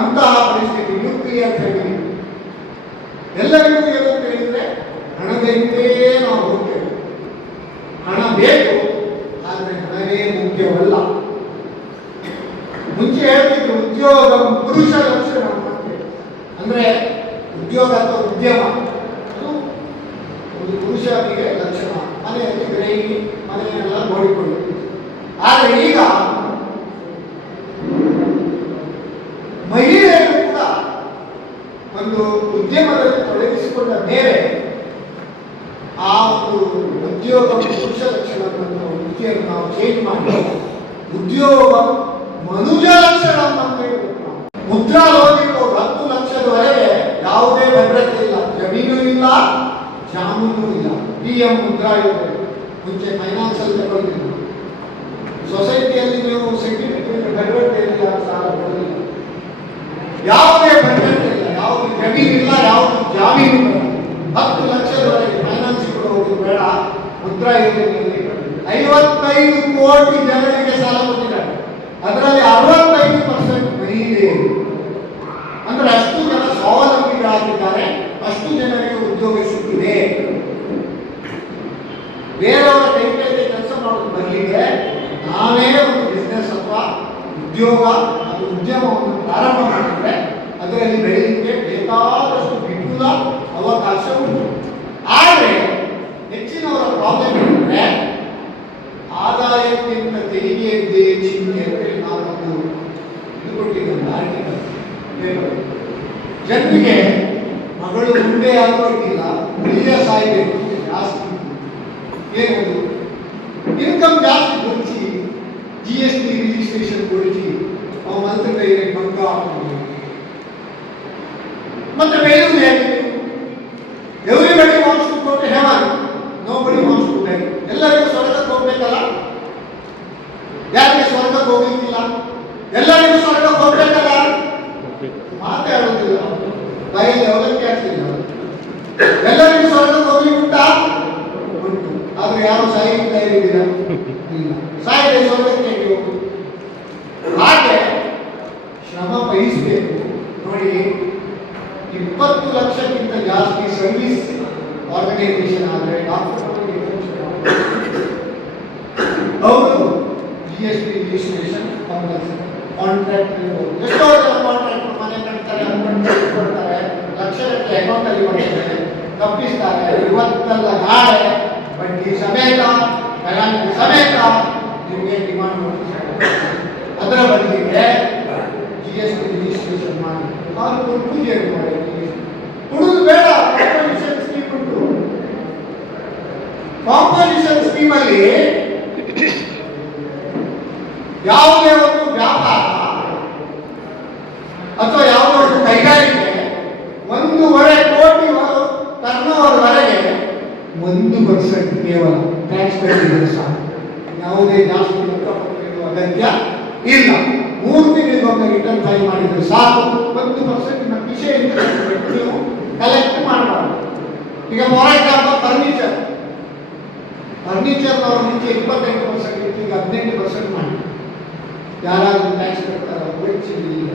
ಅಂತಹ ಪರಿಸ್ಥಿತಿ ನ್ಯೂಕ್ಲಿಯರ್ ಫ್ಯಾಮಿಲಿ. ಎಲ್ಲರಿಗೂ ಏನಂತ ಹೇಳಿದ್ರೆ ಹಣದ ಹಿಂದೆ ನಾವು ಹೋಗ್ತೇವೆ. ಹಣ ಬೇಕು, ಆದರೆ ಹಣವೇ ಮುಖ್ಯವಲ್ಲ. ಮುಂಚೆ ಹೇಳ್ತಿದ್ರು ಉದ್ಯೋಗ ಪುರುಷ ಲಕ್ಷಣ ಅಂದ್ರೆ ಉದ್ಯೋಗ ಅಥವಾ ಉದ್ಯಮ ಅದು ಒಂದು ಪುರುಷನಿಗೆ ಲಕ್ಷಣ. ಮನೆಯಲ್ಲಿ ಗೃಹಿಣಿ ಮನೆಯೆಲ್ಲ ನೋಡಿಕೊಂಡು. ಆದರೆ ಈಗ ಮಹಿಳೆಯರು ಕೂಡ ಒಂದು ಉದ್ಯಮದಲ್ಲಿ ತೊಡಗಿಸಿಕೊಂಡ ಮೇಲೆ ಆ ಒಂದು ಉದ್ಯೋಗ ಪುರುಷ ಲಕ್ಷಣ ವೃತ್ತಿಯನ್ನು ನಾವು ಚೇಂಜ್ ಮಾಡಿ ಉದ್ಯೋಗ ಮನುಜ ಲಕ್ಷಣ ಅಂತ ಹೇಳ್ಬೇಕು. ಮುದ್ರಾ ಲೋನಿಗೂ 10 ಲಕ್ಷದವರೆಗೆ ಯಾವುದೇ ಭದ್ರತೆ ಇಲ್ಲ, ಜಮೀನು ಇಲ್ಲ, ಜಾಮೀನು ಇಲ್ಲ. PM ಮುದ್ರಾ ಯೋಜನೆ ಮುಂಚೆ ಫೈನಾನ್ಸ್ ಅಲ್ಲಿ ತಗೊಳ್ತಿದ್ರು. ಸೊಸೈಟಿಯಲ್ಲಿ ನೀವು ಸೆಕ್ಯೂರಿಟಿ ಭದ್ರತೆಯಲ್ಲಿ ಸಾಲ ಕೊಡಲಿಲ್ಲ, ಯಾವುದೇ ಭದ್ರತೆ ಇಲ್ಲ, ಯಾವುದು ಜಮೀನು ಇಲ್ಲ, ಯಾವುದು ಜಾಮೀನು ಇಲ್ಲ. 10 ಲಕ್ಷದವರೆಗೆ ಫೈನಾನ್ಸ್ ಕೊಡುವುದು ಬೇಡ. ಮುದ್ರಾ ಯೋಜನೆಯಲ್ಲಿ 55 ಕೋಟಿ ಜನರಿಗೆ ಸಾಲ ಕೊಟ್ಟಿದ್ದಾರೆ. ಅದರಲ್ಲಿ 65% ಮಹಿಳೆಯರು. ಅಂದ್ರೆ ಅಷ್ಟು ಜನ ಸ್ವಾವಲಂಬಿಗಳಾಗಿದ್ದಾರೆ, ಅಷ್ಟು ಜನರಿಗೆ ಉದ್ಯೋಗ ಸಿಕ್ಕಿದೆ. ಬೇರೆಯವರ ಕೈ ಕೆಳಗೆ ಕೆಲಸ ಮಾಡೋದು ಬರಲಿಕ್ಕೆ ನಾವೇ ಒಂದು ಬಿಸ್ನೆಸ್ ಅಥವಾ ಉದ್ಯೋಗ ಅಥವಾ ಉದ್ಯಮವನ್ನು ಪ್ರಾರಂಭ ಮಾಡಿದ್ರೆ ಅದರಲ್ಲಿ ಬೆಳೆಯಲಿಕ್ಕೆ ಬೇಕಾದಷ್ಟು ವಿಪುಲ ಅವಕಾಶ ಉಂಟು. ಆದರೆ ಹೆಚ್ಚಿನವರ ಪ್ರಾಬ್ಲಮ್ ಏನಂದ್ರೆ ಆದಾಯಕ್ಕಿಂತ ತೆರಿಗೆಯದ್ದೇ ಚಿಂತೆ ಅಂತೇಳಿ ನಾವೊಂದು ಇದು ಕೊಟ್ಟಿದ್ದೇವೆ ಆರ್ಟಿಕಲ್ ಪೇಪರ್. ಜನರಿಗೆ ಮಗಳು ಮುಂದೆ ಆಗೋದಿಲ್ಲ, ಉಳಿಯ ಸಾಯ್ಬೇಕು ಜಾಸ್ತಿ. ಏನದು ಇನ್ಕಮ್ ಜಾಸ್ತಿ ಕೊಡಿಸಿ GST ರಿಜಿಸ್ಟ್ರೇಷನ್ ಕೊಡಿಸಿ ಅವ ಮಂತ್ರ ಕೈಗೆ ಬಂಗ ಮತ್ತೆ ಬೆಳೆಯುವುದು ಹೇಗೆ? Everybody wants to go to heaven, nobody wants to die. ಎಲ್ಲರಿಗೂ ಸ್ವರ್ಗಕ್ಕೆ ಹೋಗ್ಬೇಕಲ್ಲ, ಯಾರಿಗೆ ಸ್ವರ್ಗಕ್ಕೆ ಹೋಗ್ಲಿಕ್ಕಿಲ್ಲ? ಎಲ್ಲರಿಗೂ ಸ್ವರ್ಗಕ್ಕೆ ಹೋಗ್ಬೇಕಲ್ಲ, ಮಾತಾಡೋದಿಲ್ಲ, ಬಾಯಲ್ಲಿ ಅವಲಕ್ಕಿ ಆಗ್ತಿಲ್ಲ. ಎಲ್ಲರಿಗೂ ಸ್ವರ್ಗಕ್ಕೆ ಹೋಗ್ಲಿಕ್ಕೆ ಉಂಟಾ? ಉಂಟು. ಆದ್ರೆ ಯಾರು ಸಾಯಿಗೆ ತಯಾರಿದ್ದೀರ? ಇಲ್ಲ. ಸಾಯಿಗೆ ಸ್ವರ್ಗಕ್ಕೆ ಹೇಗೆ ಹೋಗುದು? ಹಾಗೆ ಶ್ರಮ ವಹಿಸಬೇಕು. ನೋಡಿ, 20 ಲಕ್ಷಕ್ಕಿಂತ ಜಾಸ್ತಿ ಸರ್ವಿಸ್ ಆರ್ಗನೈಸೇಷನ್ ಆದರೆ ಹೌದು GST ರಿಜಿಸ್ಟ್ರೇಷನ್ ಕಂಪಲ್ಸರಿ. ಕಾಂಟ್ರಾಕ್ಟ್ ಎಷ್ಟೋ ಜನ ಕಾಂಟ್ರಾಕ್ಟ್ ಮನೆ ಕಟ್ತಾರೆ, ಕೊಡ್ತಾರೆ, ಲಕ್ಷಗಟ್ಟಲೆ ಅಕೌಂಟ್ ಅಲ್ಲಿ ಮಾಡ್ತಾರೆ, ತಪ್ಪಿಸ್ತಾರೆ. ಇವತ್ತೆಲ್ಲ ನಾಳೆ ಬಡ್ಡಿ ಸಮೇತ ಕರೆಂಟ್ ಸಮೇತ ನಿಮಗೆ ಡಿಮಾಂಡ್ ಮಾಡ್ತಾರೆ. ಅದರ ಬದಲಿಗೆ GST ರಿಜಿಸ್ಟ್ರೇಷನ್ ಮಾಡಿ ಅವರು ಪೂಜೆ ಮಾಡಿ ಕೊಡುವುದು ಬೇಡ. ಕಾಂಪೋಸಿಷನ್ ಸ್ಕೀಮ್ ಉಂಟು. ಕಾಂಪೋಸಿಷನ್ ಸ್ಕೀಮ್ ಅಲ್ಲಿ ಯಾವುದೇ ಒಂದು ವ್ಯಾಪಾರ ಅಥವಾ ಯಾವುದೇ ಒಂದು ಕೈಗಾರಿಕೆ 1.5 ಕೋಟಿ ಟರ್ನೋವರ್ ವರೆಗೆ 1% ಕೇವಲ ಟ್ಯಾಕ್ಸ್ ಕಟ್ಟಿದ್ರೆ ಸಾಕು. ಯಾವುದೇ ಜಾಸ್ತಿ ಲೆಕ್ಕಪತ್ರ ಅಗತ್ಯ ಇಲ್ಲ. 3 ತಿಂಗಳಿಗೊಮ್ಮೆ ರಿಟರ್ನ್ ಫೈಲ್ ಮಾಡಿದ್ರೆ ಸಾಕು. 1% ನಿಮ್ಮ ವಿಷಯದಿಂದ ನೀವು ಕಲೆಕ್ಟ್ ಮಾಡಬಾರ್ದು. ಈಗ ಫಾರ್ ಎಕ್ಸಾಂಪಲ್ ಫರ್ನಿಚರ್ ನಾವು ಮುಂಚೆ 28% ಇತ್ತು, ಈಗ 18% ಮಾಡಿ. ಯಾರಾದ್ರೂ ಟ್ಯಾಕ್ಸ್ ಕಟ್ತಾರ ವೈಚಿಲ್ಲ.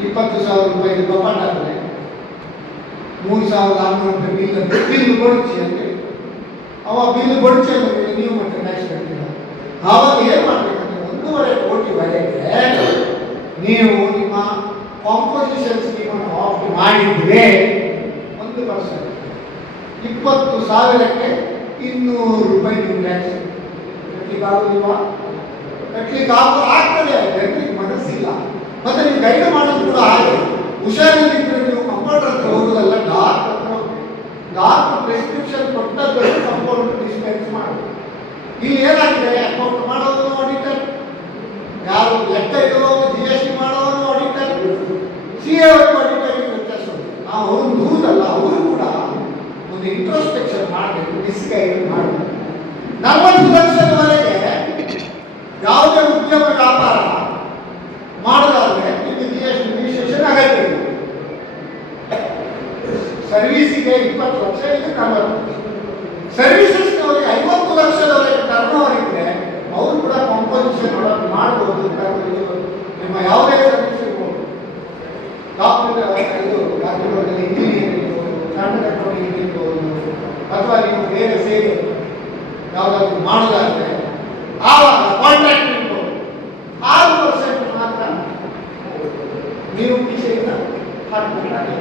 20,000 ರೂಪಾಯಿ ಕಪಾಟ ಆದರೆ 3,600 ಬಿಲ್ ಕೊಡಿಸಿ ಅಂತ ಅವ ಬಿಲ್ ಕೊಡಿಸಿ ಅಂದ್ರೆ ನೀವು ಮತ್ತೆ ಟ್ಯಾಕ್ಸ್ ಕಟ್ತೀರ. ಆವಾಗ ಏನ್ ಮಾಡ್ಬೇಕಂದ್ರೆ 1.5 ಕೋಟಿವರೆಗೆ ನೀವು ನಿಮ್ಮ ಕಾಂಪೋಸಿಷನ್ ಸ್ಕೀಮ್ ಅನ್ನು ಆಫ್ ಮಾಡಿದ್ರೆ 1%, 20,000ಕ್ಕೆ 200 ರೂಪಾಯಿ ನೀವು ಟ್ಯಾಕ್ಸ್ ಕಟ್ಲಿಕ್ಕೆ ಆಗುದಿಲ್ವಾ? ಕಟ್ಲಿಕ್ಕೆ ಆಗ್ತದೆ. ಜನರಿಗೆ ಮನಸ್ಸಿಲ್ಲ. ಮತ್ತೆ ನೀವು ಗೈಡ್ ಮಾಡೋದು ಕೂಡ ಹಾಗೆ. ಹುಷಾರಿದ್ರೆ ನೀವು ಕಂಪೌಂಡರ್ ಹತ್ರ ಹೋಗೋದಲ್ಲ, ಡಾಕ್ಟರ್ ಪ್ರಿಸ್ಕ್ರಿಪ್ಷನ್ ಕೊಟ್ಟದ್ದನ್ನು ಕಂಪೌಂಡರ್ ಡಿಸ್ಪೆನ್ಸ್ ಮಾಡೋದು. ಇಲ್ಲಿ ಏನಾಗಿದೆ, ಅಕೌಂಟ್ ಮಾಡೋದು ಆಡಿಟರ್, ಯಾರು ಲೆಕ್ಕ ಇರೋದು GST ಮಾಡೋದು ಆಡಿಟರ್, CA ಆಡಿಟರ್ ವ್ಯತ್ಯಾಸ. ನಾವು ಅವ್ರು ದೂರಲ್ಲ, ಅವರು ಕೂಡ ಒಂದು ಇಂಟ್ರೋಸ್ಪೆಕ್ಷನ್ ಮಾಡಬೇಕು, ಡಿಸ್ಗೈಡ್ ಮಾಡಬೇಕು. 40 ಲಕ್ಷದವರೆಗೆ ಯಾವುದೇ ಉದ್ಯಮ ವ್ಯಾಪಾರ ಮಾಡೋದಾದ್ರೆ ನಿಮಗೆ GST ರಿಜಿಸ್ಟ್ರೇಷನ್ ಅಗತ್ಯ ಇದೆ. ಸರ್ವಿಸಿಗೆ 20 ಲಕ್ಷ, ಇದು 40. ಸರ್ವಿಸಸ್ನವರಿಗೆ 50 ಲಕ್ಷದವರೆಗೆ ಟರ್ನ್ ಓವರ್ ಇದ್ರೆ ಅವರು ಕೂಡ ವರ್ಷದೊಳಗೆ ಮಾಡ್ಬೋದು. ನಿಮ್ಮ ಯಾವುದೇ ಸರ್ವಿಸ್ ಇರ್ಬೋದು, ಡಾಕ್ಟರ್ ಇಂಜಿನಿಯರ್ ಇರ್ಬೋದು, ಚಾರ್ಟರ್ಡ್ ಅಕೌಂಟಿಂಗ್ ಇರ್ಬೋದು, ಅಥವಾ ನೀವು ಬೇರೆ ಸೇವೆ ಯಾವುದಾದ್ರು ಮಾಡೋದಾದ್ರೆ ಆವಾಗ ಕಾಂಟ್ರಾಕ್ಟ್ ಇರ್ಬೋದು 6% ಮಾತ್ರ ನೀವು ಕಿಸೆಯಿಂದ ಹಾಕಬೇಕಾಗಿದೆ.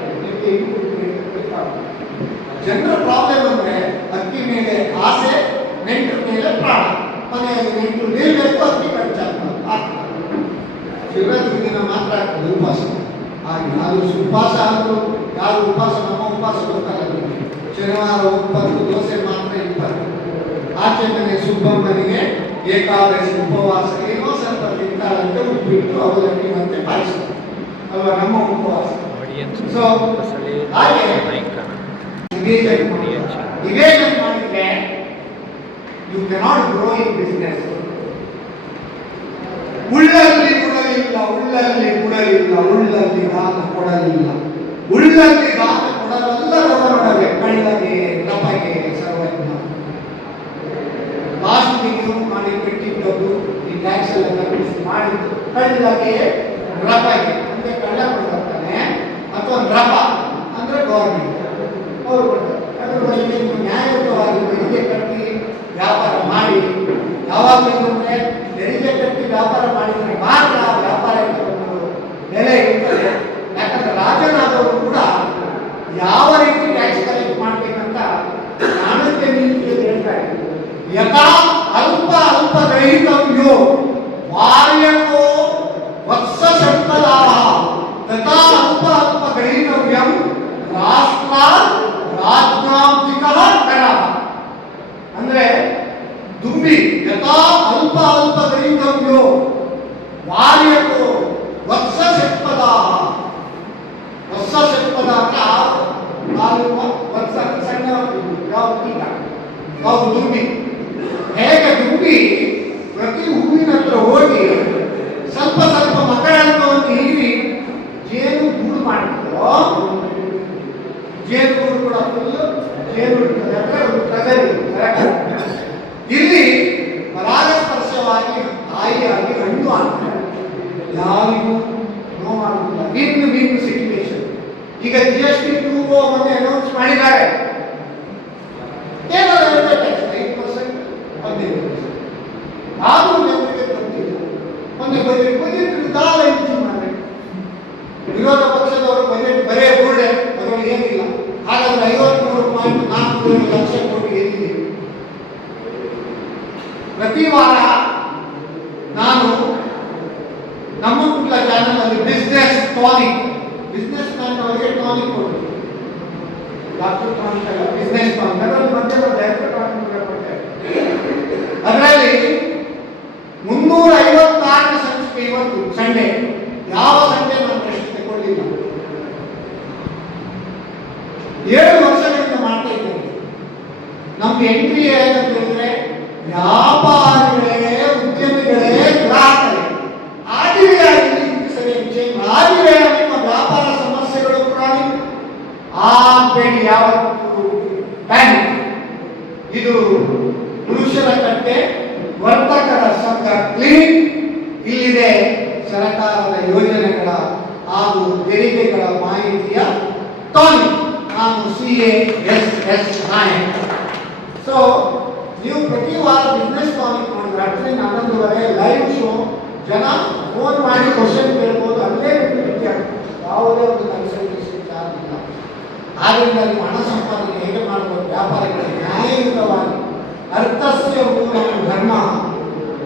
ಜನರ ಪ್ರಾಬ್ಲಮ್ ಅಂದ್ರೆ ಅಕ್ಕಿ ಮೇಲೆ ಆಸೆ, ನೆಂಟರ ಮೇಲೆ ಪ್ರಾಣ. ಮನೆಯಲ್ಲಿ ನೆಂಟರು ನಿಲ್ಬೇಕು, ಅಕ್ಕಿ ಖರ್ಚಾಗ್ತದೆ. ಶಿವರಾತ್ರಿ ಮಾತ್ರ ಆಗ್ತದೆ ಉಪವಾಸ. ಹಾಗೆ ಅದು ಉಪವಾಸ ಆದರೂ ಯಾರು ಉಪವಾಸ, ನಮ್ಮ ಉಪವಾಸ ಗೊತ್ತಾಗಲ್ಲ. ಶನಿವಾರ 20 ದೋಸೆ ಮಾತ್ರ 20. ಆಚೆ ಮನೆ ಸುಬ್ಬಮ್ಮನಿಗೆ ಏಕಾದಶಿ ಉಪವಾಸ ಏನೋ ಸ್ವಲ್ಪ ತಿಂತಾರಂತೆ, ಉಪ್ಪಿಟ್ಟು ಅವಲಕ್ಕಿ ಮತ್ತೆ ಪಾಯಸ ಅಲ್ವಾ ನಮ್ಮ ಉಪವಾಸ. ಸೊ ಹಾಗೆ ಇವೇಜನ್ ಮಾಡಿದ್ರೆ you cannot grow in business. ಉಳ್ಳಲ್ಲಿ ಕೊಡಲಿಲ್ಲ, ಉಳ್ಳಲ್ಲಿ ಕೊಡಲಿಲ್ಲ, ಉಳ್ಳಲ್ಲಿ ದಾನ ಕೊಡಲಿಲ್ಲ, ಉಳ್ಳಲ್ಲಿ ದಾನ ಕೊಡಲಲ್ಲದವರೊಡವೆ ಕಳ್ಳಗೆ ತಪಗೆ ಸರ್ವಜ್ಞ. ಲಾಸ್ಟ್ ನೀವು ಮಾಡಿ ಬಿಟ್ಟಿದ್ದದ್ದು ಈ ಟ್ಯಾಕ್ಸ್ ಎಲ್ಲ ತಪ್ಪಿಸಿ ಮಾಡಿದ್ದು ಕಳ್ಳಗೆ ರಪಗೆ ಅಂದ್ರೆ ಕಳ್ಳ ಕೊಡ್ತಾನೆ, ಅಥವಾ ರಪ ಅಂದ್ರೆ ಗೌರ್ಮೆಂಟ್ ಅವರು ಕೊಡ್ತಾರೆ. ಅದ್ರ ಬಗ್ಗೆ ನ್ಯಾಯಯುತವಾಗಿ ತೆರಿಗೆ ಕಟ್ಟಿ ವ್ಯಾಪಾರ ಮಾಡಿ, ಯಾವಾಗಲೂ ಅಂದರೆ ತೆರಿಗೆ ಕಟ್ಟಿ ವ್ಯಾಪಾರ ಮಾಡಿದರೆ ಮಾತ್ರ ವ್ಯಾಪಾರಕ್ಕೆ ಒಂದು ಬೆಲೆ ಇರ್ತದೆ. ಯಾಕಂದ್ರೆ ರಾಜನಾದವರು ಕೂಡ ಯಾವ ರೀತಿ ಟ್ಯಾಕ್ಸ್ ಕಲೆಕ್ಟ್ ಮಾಡ್ಬೇಕಂತ ನಾಣತ್ಯ ನೀತಿಯಲ್ಲಿ ಹೇಳ್ತಾರೆ. ಯಥಾ ಅಲ್ಪ ಅಲ್ಪ ಗ್ರಹಿತವ್ಯೋ ವಾರ್ಯಕೋ ವತ್ಸ ಷಟ್ಪದಾಹ ತಥಾ ಅಲ್ಪ ಅಲ್ಪ ಗ್ರಹಿತವ್ಯಂ ರಾಷ್ಟ್ರ ರಾಜ್ಞಾಂತಿಕ ಕರ. ಅಂದ್ರೆ ದುಂಬಿ ಯಥಾ ಅಲ್ಪ ಅಲ್ಪ ಗ್ರಹಿತವ್ಯೋ ವಾರ್ಯಕೋ ವತ್ಸ ಷಟ್ಪದಾಹ. ವತ್ಸ ಷಟ್ಪದ ಅಂದ್ರೆ ವತ್ಸ ಸಣ್ಣ ಯಾವ ಕೀಟ, ಯಾವ ದುಂಬಿ. ಹೇಗೆ ದುಂಬಿ ಪ್ರತಿ ಹೂವಿನ ಹತ್ರ ಹೋಗಿ ಸ್ವಲ್ಪ ಸ್ವಲ್ಪ ಮಕರಂದವನ್ನು ಹೀರಿ ಜೇನು ಗೂಡು ಮಾಡ್ತಿರೋ, ಜೇನು ಗೂಡು ಕೂಡ ಫುಲ್ ಜೇನು ಇರ್ತದೆ ಅಂದ್ರೆ ಒಂದು ಪ್ರಜರಿ. ಇಲ್ಲಿ ಪರಾಗಸ್ಪರ್ಶವಾಗಿ ತಾಯಿಯಾಗಿ ಹಣ್ಣು ಆಗ್ತದೆ, ಯಾರಿಗೂ ನೋವಾಗುವುದಿಲ್ಲ. Win situation. ಈಗ GST 2 ಮೊನ್ನೆ ಅನೌನ್ಸ್ ಮಾಡಿದ್ದಾರೆ. ಕೇವಲ 5%, 15%. ಆದರೂ ಜನರಿಗೆ ಗೊತ್ತಿಲ್ಲ. ಮೊನ್ನೆ ಬಜೆಟ್ ವಿಧಾನ ಹೆಚ್ಚು ಮಾಡಿ ವಿರೋಧ ಪಕ್ಷದವರು ಬಜೆಟ್ ಬರೇ ಬೋರ್ಡೆ, ಅದರಲ್ಲಿ ಏನಿಲ್ಲ. ಹಾಗಾದ್ರೆ 53.47 ಲಕ್ಷ ಕೋಟಿ ಎಲ್ಲಿದೆ? ಪ್ರತಿ ವಾರ ನಾನು ನಮ್ಮ ಕುಟ್ಲ ಚಾನಲ್ ಅಲ್ಲಿ ಬಿಸ್ನೆಸ್ ಟಾನಿಕ್, ಬಿಸ್ನೆಸ್ ಮ್ಯಾನ್ ಅವರಿಗೆ ಟಾನಿಕ್ ಕೊಡ್ತೀನಿ. ಡಾಕ್ಟರ್ ಟಾನಿಕ್ ಅಲ್ಲ, ಬಿಸ್ನೆಸ್ ಟಾನಿಕ್. ಅದರಲ್ಲಿ ಮಧ್ಯೆ ಡೈರೆಕ್ಟರ್ ಟಾನಿಕ್ ಕೊಡ್ತೇವೆ. ಅದರಲ್ಲಿ 356 ಸಂಚಿಕೆ. ಇವತ್ತು ಸಂಡೇ, ಯಾವ ಸಂಡೇ ನಾನು ಪ್ರಶ್ನೆ ತಗೊಳ್ಳಿಲ್ಲ. 7 ವರ್ಷಗಳಿಂದ ಮಾಡ್ತಾ ಇದ್ದೇನೆ. ನಮ್ಗೆ ಎಂಟ್ರಿ ಏನಂತ ಹೇಳಿದ್ರೆ ವ್ಯಾಪಾರಿಗಳೇ, ಉದ್ಯಮಿಗಳೇ, ಗ್ರಾಹಕರೇ ಆದಿವೇ ನಿಮ್ಮ ವ್ಯಾಪಾರ ಸಮಸ್ಯೆಗಳು ಪ್ರಾಣಿ ಆಗಬೇಡಿ. ಯಾವತ್ತು ಬ್ಯಾಂಕ್ ಇದು ಪುರುಷರ ಕಟ್ಟೆ, ವರ್ತಕರ ಸಂಘ ಕ್ಲಿನಿಕ್. ಇಲ್ಲಿದೆ ಸರ್ಕಾರದ ಯೋಜನೆಗಳ ಹಾಗೂ ತೆರಿಗೆಗಳ ಮಾಹಿತಿಯ ಟಾನಿಕ್. ನಾನು CASS ನಾಯಕ್. ಸೊ ನೀವು ಪ್ರತಿ ವಾರ ಬಿಸ್ನೆಸ್ ಟಾನಿಕ್ ಮಾಡಿದ್ರೆ ರಾತ್ರಿ 11:30 ಲೈವ್ ಶೋ. ಜನ ಫೋನ್ ಮಾಡಿ ಕ್ವಶನ್ ಕೇಳ್ಬೋದು, ಅಲ್ಲೇ ಬಿಟ್ಟು ಯಾವುದೇ ಒಂದು ಕನ್ಸಲ್ಟೇಷನ್ ಚಾರ್ಜ್ ಇಲ್ಲ. ಆದ್ದರಿಂದ ನೀವು ಹಣ ಸಂಪಾದನೆ ಹೇಗೆ ಮಾಡಬಹುದು? ವ್ಯಾಪಾರಗಳಿಗೆ ನ್ಯಾಯಯುತವಾಗಿ. ಅರ್ಥಸ್ಯ ಮೂಲಂ ಧರ್ಮ,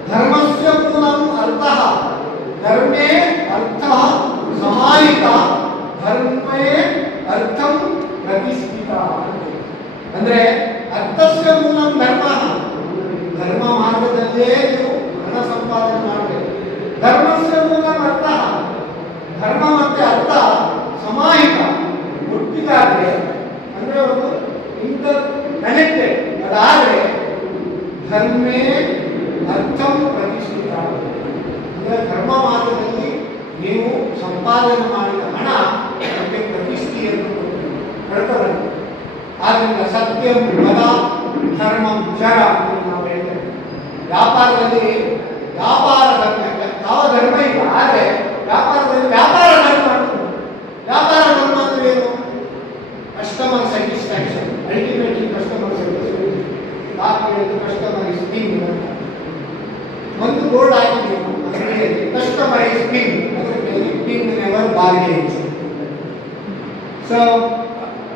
ಧರ್ಮಸ್ಯ ಮೂಲಂ ಅರ್ಥಃ, ಧರ್ಮೇ ಅರ್ಥಃ ಸಮಾಹಿತ, ಧರ್ಮೇ ಅರ್ಥಂ ಪ್ರತಿಷ್ಠಿತ. ಅಂದ್ರೆ ಅರ್ಥಸ್ಯ ಮೂಲಂ ಧರ್ಮ, ಧರ್ಮ ಮಾರ್ಗದಲ್ಲೇ ನೀವು ಹಣ ಸಂಪಾದನೆ ಮಾಡಬೇಕು. ಧರ್ಮಸ್ಯ ಮೂಲಂ ಅರ್ಥಃ, ಧರ್ಮ ಮತ್ತೆ ಅರ್ಥ ಸಮಾಹಿತ ಒಟ್ಟಿಗಾದ್ರೆ, ಅಂದ್ರೆ ಒಂದು ಇಂಟರ್ ಕನೆಕ್ಟೆಡ್. ಅದಾದ್ರೆ ಧರ್ಮೇ ಅರ್ಥಂ ಪ್ರತಿಷ್ಠಿತ. ಅಂದ್ರೆ ಧರ್ಮ ಮಾರ್ಗದಲ್ಲಿ ನೀವು ಸಂಪಾದನೆ ಮಾಡಿದ ಹಣ ಅದಕ್ಕೆ ಪ್ರತಿಷ್ಠೆಯನ್ನು ಕೊಡ್ತದೆ. ಆದ್ರಿಂದ ಸತ್ಯಂ ವದ ಧರ್ಮಂ ಚರ ನಾವು ಹೇಳ್ತೇವೆ. ವ್ಯಾಪಾರದಲ್ಲಿ ವ್ಯಾಪಾರ ಬೋರ್ಡ್ ಹಾಕಿದ್ದೀವಿ, customise pin, pin never bargains. So